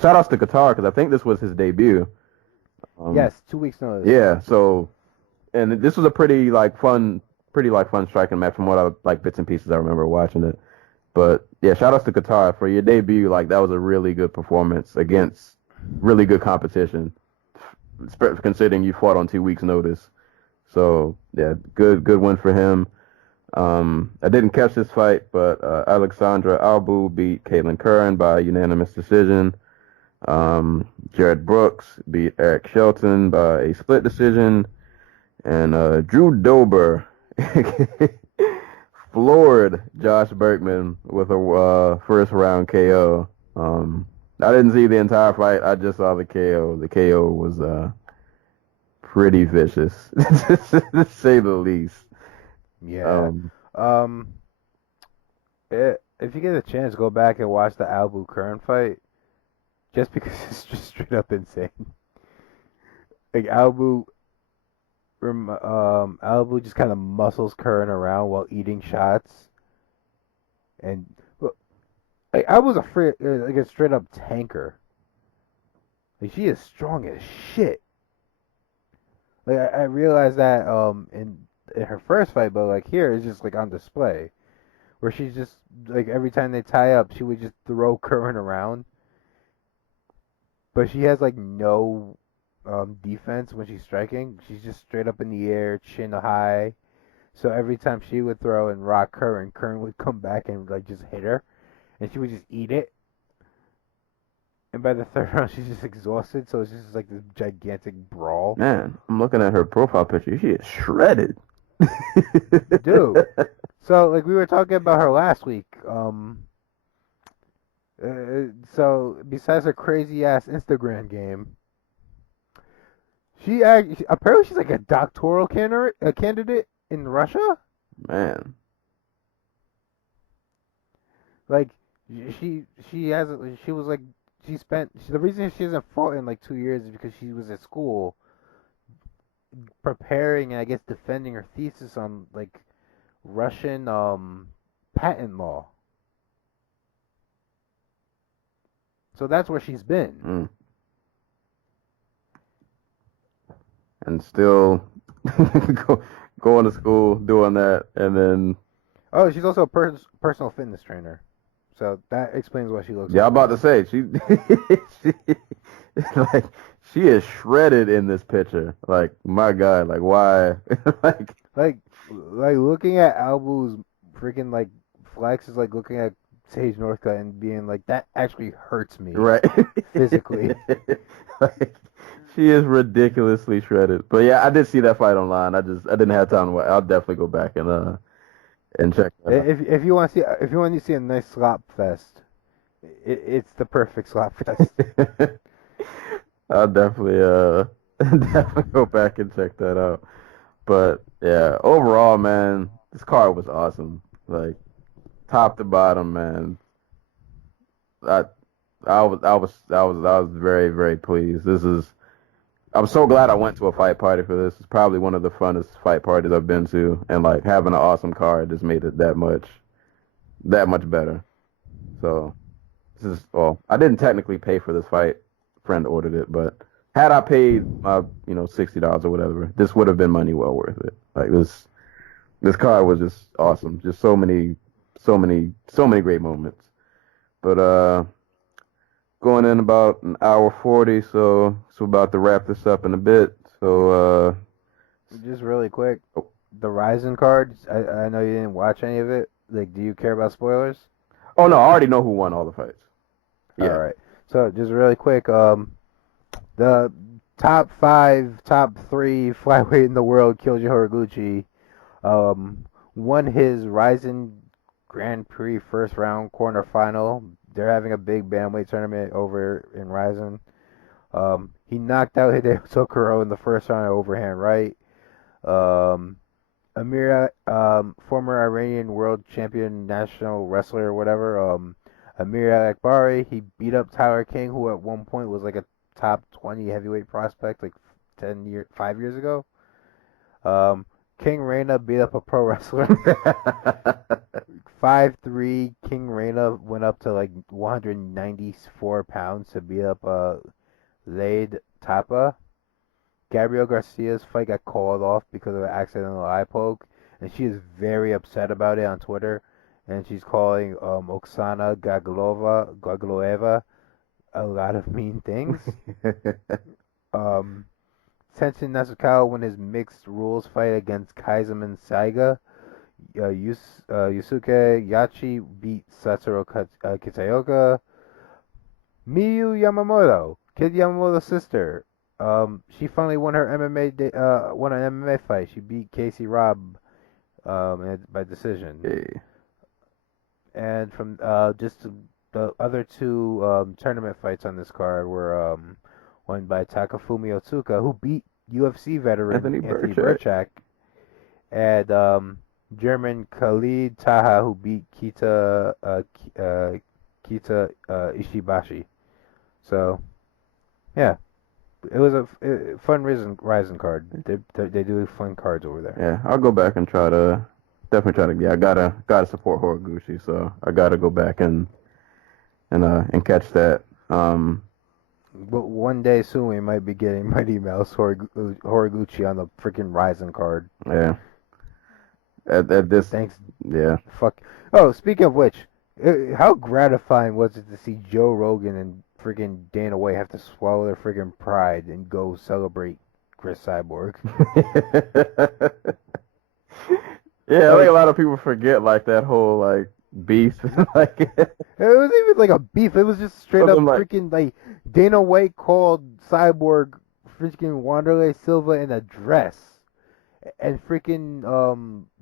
shout outs to Qatar because I think this was his debut. Yes, 2 weeks notice. Yeah. So, and this was a pretty fun striking match from what I bits and pieces I remember watching it. But yeah, shout outs to Qatar for your debut. Like that was a really good performance against really good competition, considering you fought on 2 weeks notice. So yeah, good win for him. I didn't catch this fight, but Alexandra Albu beat Caitlin Curran by unanimous decision. Jared Brooks beat Eric Shelton by a split decision. And Drew Dober floored Josh Bergman with a first round KO. I didn't see the entire fight. I just saw the KO. The KO was pretty vicious, to say the least. Yeah. If you get a chance, go back and watch the Albu Curran fight, just because it's just straight up insane. Like Albu just kind of muscles Curran around while eating shots, and like I was afraid, like a straight up tanker. Like she is strong as shit. Like I realized that in her first fight, but like here it's just like on display, where she's just like every time they tie up, she would just throw Curran around, but she has like no defense when she's striking. She's just straight up in the air, chin high. So every time she would throw and rock Curran, Curran would come back and like just hit her, and she would just eat it. And by the third round, she's just exhausted. So it's just like this gigantic brawl. Man, I'm looking at her profile picture. She is shredded. Dude. So like we were talking about her last week. So besides her crazy ass Instagram game, apparently she's like a doctoral candidate in Russia. Man, Like the reason she hasn't fought in like 2 years is because she was at school preparing and I guess defending her thesis on like Russian patent law. So that's where she's been. And still going to school, doing that, and then... Oh, she's also a personal fitness trainer. So that explains why she looks Yeah, like I'm about to say, she is shredded in this picture. Like, my God, like, why? like looking at Albu's freaking like flex is like looking at Sage Northcutt and being like, that actually hurts me. Right. Physically. Like, She is ridiculously shredded. But yeah, I did see that fight online. I didn't have time to watch. I'll definitely go back and check that out. If you want to see a nice slop fest, it's the perfect slop fest. I'll definitely definitely go back and check that out. But yeah, overall, man, this card was awesome. Like top to bottom, man. I I was very, very pleased. I'm so glad I went to a fight party for this. It's probably one of the funnest fight parties I've been to, and like having an awesome card just made it that much better. So this is well, I didn't technically pay for this fight. Friend ordered it, but had I paid my $60 or whatever, this would have been money well worth it. Like this card was just awesome. Just so many great moments. But going in about an hour 40, so we're about to wrap this up in a bit. So Just really quick, the Ryzen cards. I know you didn't watch any of it. Like, do you care about spoilers? oh no, I already know who won all the fights. Yeah. All right. So just really quick, the top 3 flyweight in the world, Kyoji Horiguchi, won his Ryzen Grand Prix first round quarterfinal. They're having a big bantamweight tournament over in Ryzen. He knocked out Hideo Tokoro in the first round overhand right. Former Iranian world champion, national wrestler or whatever, Amir Akbari, he beat up Tyler King, who at one point was like a top 20 heavyweight prospect, like 5 years ago. King Reina beat up a pro wrestler. 5'3", King Reina went up to like 194 pounds to beat up Lade Tapa. Gabriel Garcia's fight got called off because of an accidental eye poke, and she is very upset about it on Twitter. And she's calling Oksana Gagloeva a lot of mean things. Tenshin Nasukawa won his mixed rules fight against Kaiserman Saiga. Yusuke Yachi beat Satoru Kitaoka. Miyu Yamamoto, Kid Yamamoto's sister. She finally won her won an MMA fight. She beat Casey Robb by decision. Hey. And from the other two tournament fights on this card were won by Takafumi Otsuka, who beat UFC veteran Anthony Burchak, and German Khalid Taha, who beat Kita Ishibashi. So, yeah, it was a fun Ryzen card. They do fun cards over there. Yeah, I'll go back and definitely try to. Yeah, I gotta support Horiguchi, so I gotta go back and catch that. But one day soon we might be getting Mighty Mouse Horiguchi on the freaking Ryzen card. Yeah. At this. Thanks. Yeah. Fuck. Oh, speaking of which, how gratifying was it to see Joe Rogan and freaking Dana White have to swallow their freaking pride and go celebrate Cris Cyborg? Yeah, I think a lot of people forget like that whole like beef. Like it wasn't even like a beef. It was just straight up like, freaking like Dana White called Cyborg freaking Wanderlei Silva in a dress, and freaking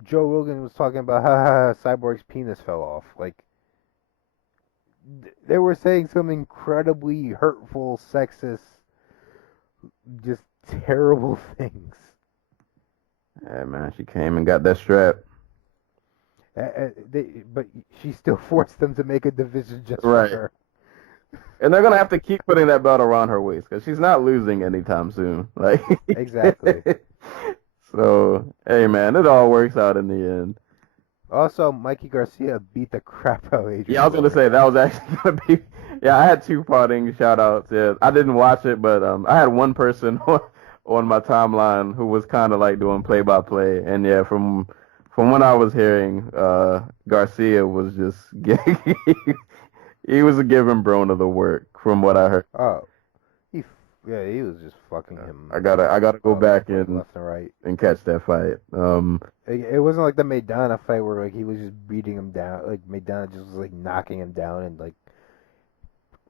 Joe Rogan was talking about how Cyborg's penis fell off. Like they were saying some incredibly hurtful, sexist, just terrible things. yeah, man, she came and got that strap. But she still forced them to make a division just Right. for her. And they're gonna have to keep putting that belt around her waist because she's not losing anytime soon. Like Exactly. So hey, man, it all works out in the end. Also, Mikey Garcia beat the crap out of Adrian. Yeah, I was gonna say that was actually gonna be. Yeah, I had two parting shout outs. Yeah, I didn't watch it, but I had one person on my timeline who was kind of like doing play by play, and yeah, from what I was hearing, Garcia was just he was giving Broner the work from what I heard. Oh, he was just fucking him. I gotta go back and left and right and catch that fight. It wasn't like the Maidana fight where like he was just beating him down. Like Maidana just was like knocking him down, and like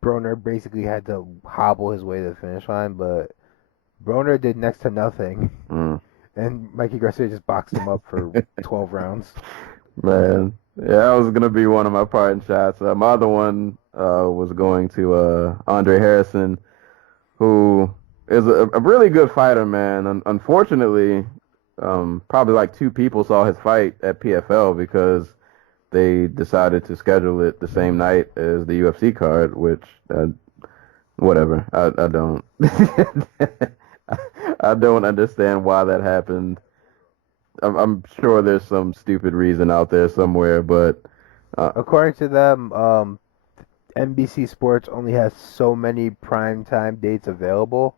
Broner basically had to hobble his way to the finish line. But Broner did next to nothing, Mm. and Mikey Garcia just boxed him up for 12 rounds. Man, yeah, that was gonna be one of my parting shots. My other one was going to Andre Harrison, who is a really good fighter, man. Unfortunately, probably like 2 people saw his fight at PFL because they decided to schedule it the same night as the UFC card, which whatever. I don't I don't understand why that happened. I'm sure there's some stupid reason out there somewhere, but According to them, NBC Sports only has so many primetime dates available.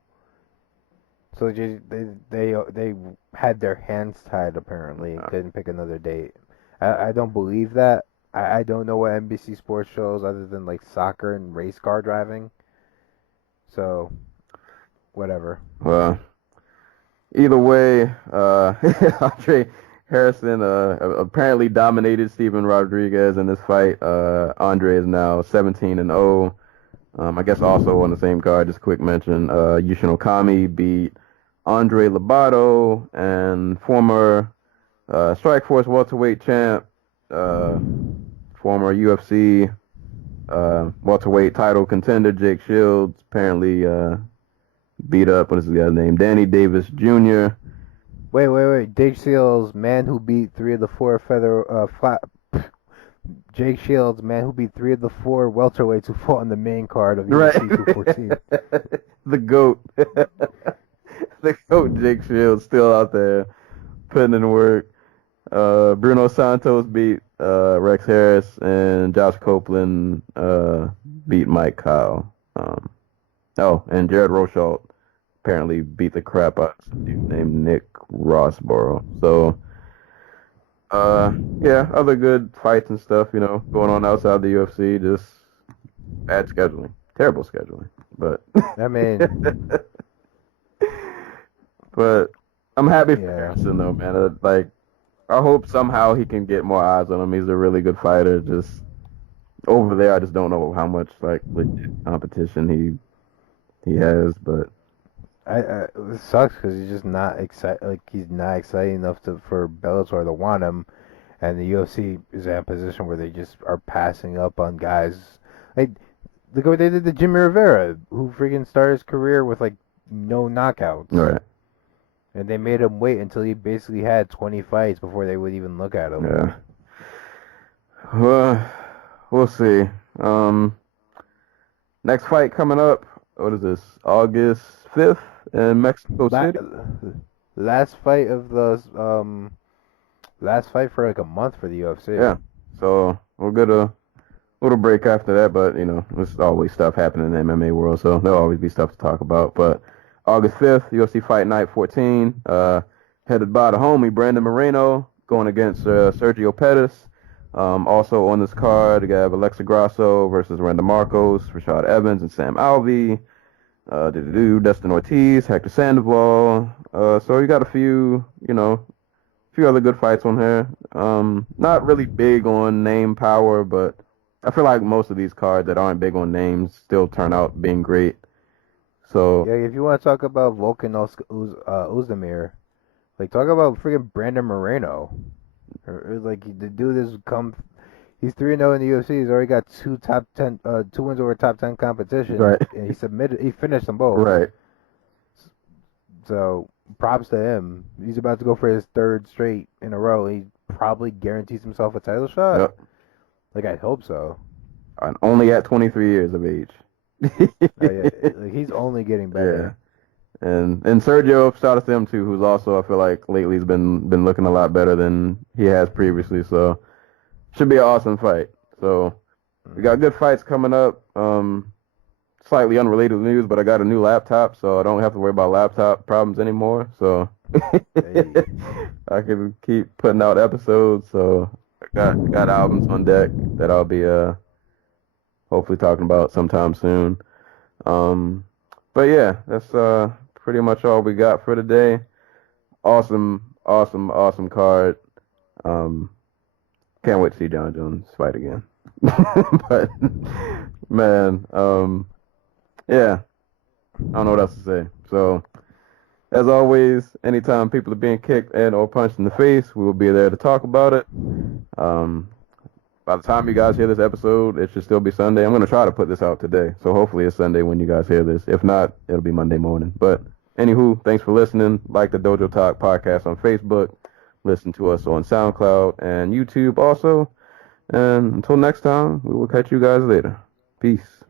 So they had their hands tied apparently and couldn't pick another date. I don't believe that. I don't know what NBC Sports shows other than like soccer and race car driving. So whatever. well, either way, Andre Harrison apparently dominated Steven Rodriguez in this fight. Andre is now 17-0. I guess also on the same card, just a quick mention, Yushin Okami beat Andre Lobato and former Strikeforce welterweight champ, former UFC welterweight title contender Jake Shields apparently beat up, what is the guy's name? Danny Davis Jr. Wait. Jake Shields, man who beat 3 of the 4 Jake Shields, man who beat 3 of the 4 welterweights who fought on the main card of UFC 214. The GOAT. The GOAT Jake Shields still out there putting in work. Bruno Santos beat Rex Harris, and Josh Copeland beat Mike Kyle. And Jared Rochold apparently beat the crap out of some dude named Nick Rossborough. So, yeah, other good fights and stuff, going on outside the UFC. Just bad scheduling, terrible scheduling. But I mean, but I'm happy for Yeah. Harrison though, man. I hope somehow he can get more eyes on him. He's a really good fighter. Just over there, I just don't know how much legit competition he has, but. it sucks because he's just not excited. Like he's not exciting enough for Bellator to want him, and the UFC is in a position where they just are passing up on guys. Like look what they did to Jimmy Rivera, who freaking started his career with like no knockouts, Right. and they made him wait until he basically had 20 fights before they would even look at him. Yeah. Well, we'll see. Next fight coming up. What is this? August 5th in Mexico City. Last fight of the last fight for like a month for the UFC. Yeah. So we'll get a little break after that, but there's always stuff happening in the MMA world, so there'll always be stuff to talk about. But August 5th, UFC Fight Night 14, headed by the homie Brandon Moreno going against Sergio Pettis. Also on this card, you have Alexa Grasso versus Randa Marcos, Rashad Evans, and Sam Alvey. Dustin Ortiz, Hector Sandoval. So you got a few other good fights on here. Not really big on name power, but I feel like most of these cards that aren't big on names still turn out being great. So yeah, if you want to talk about Volkan Ozdemir, like talk about freaking Brandon Moreno. Or like the dude has come. He's 3-0 in the UFC. He's already got 2 wins over top 10 competition. Right. And he finished them both. right. So props to him. He's about to go for his 3rd straight in a row. He probably guarantees himself a title shot. Yep. Like I hope so. And only at 23 years of age. Like, he's only getting better. Yeah. And Sergio, shout out to him too, who's also, I feel like lately has been looking a lot better than he has previously. So should be an awesome fight. So we got good fights coming up. Slightly unrelated news, but I got a new laptop, so I don't have to worry about laptop problems anymore. So I can keep putting out episodes. So I got albums on deck that I'll be hopefully talking about sometime soon. But yeah, that's pretty much all we got for today. Awesome card. Can't wait to see Jon Jones fight again. But man, yeah, I don't know what else to say. So As always, anytime people are being kicked and or punched in the face, we will be there to talk about it. By the time you guys hear this episode, it should still be Sunday. I'm going to try to put this out today, so hopefully it's Sunday when you guys hear this. If not, it'll be Monday morning. But anywho, thanks for listening. Like the Dojo Talk podcast on Facebook. Listen to us on SoundCloud and YouTube also. And until next time, we will catch you guys later. Peace.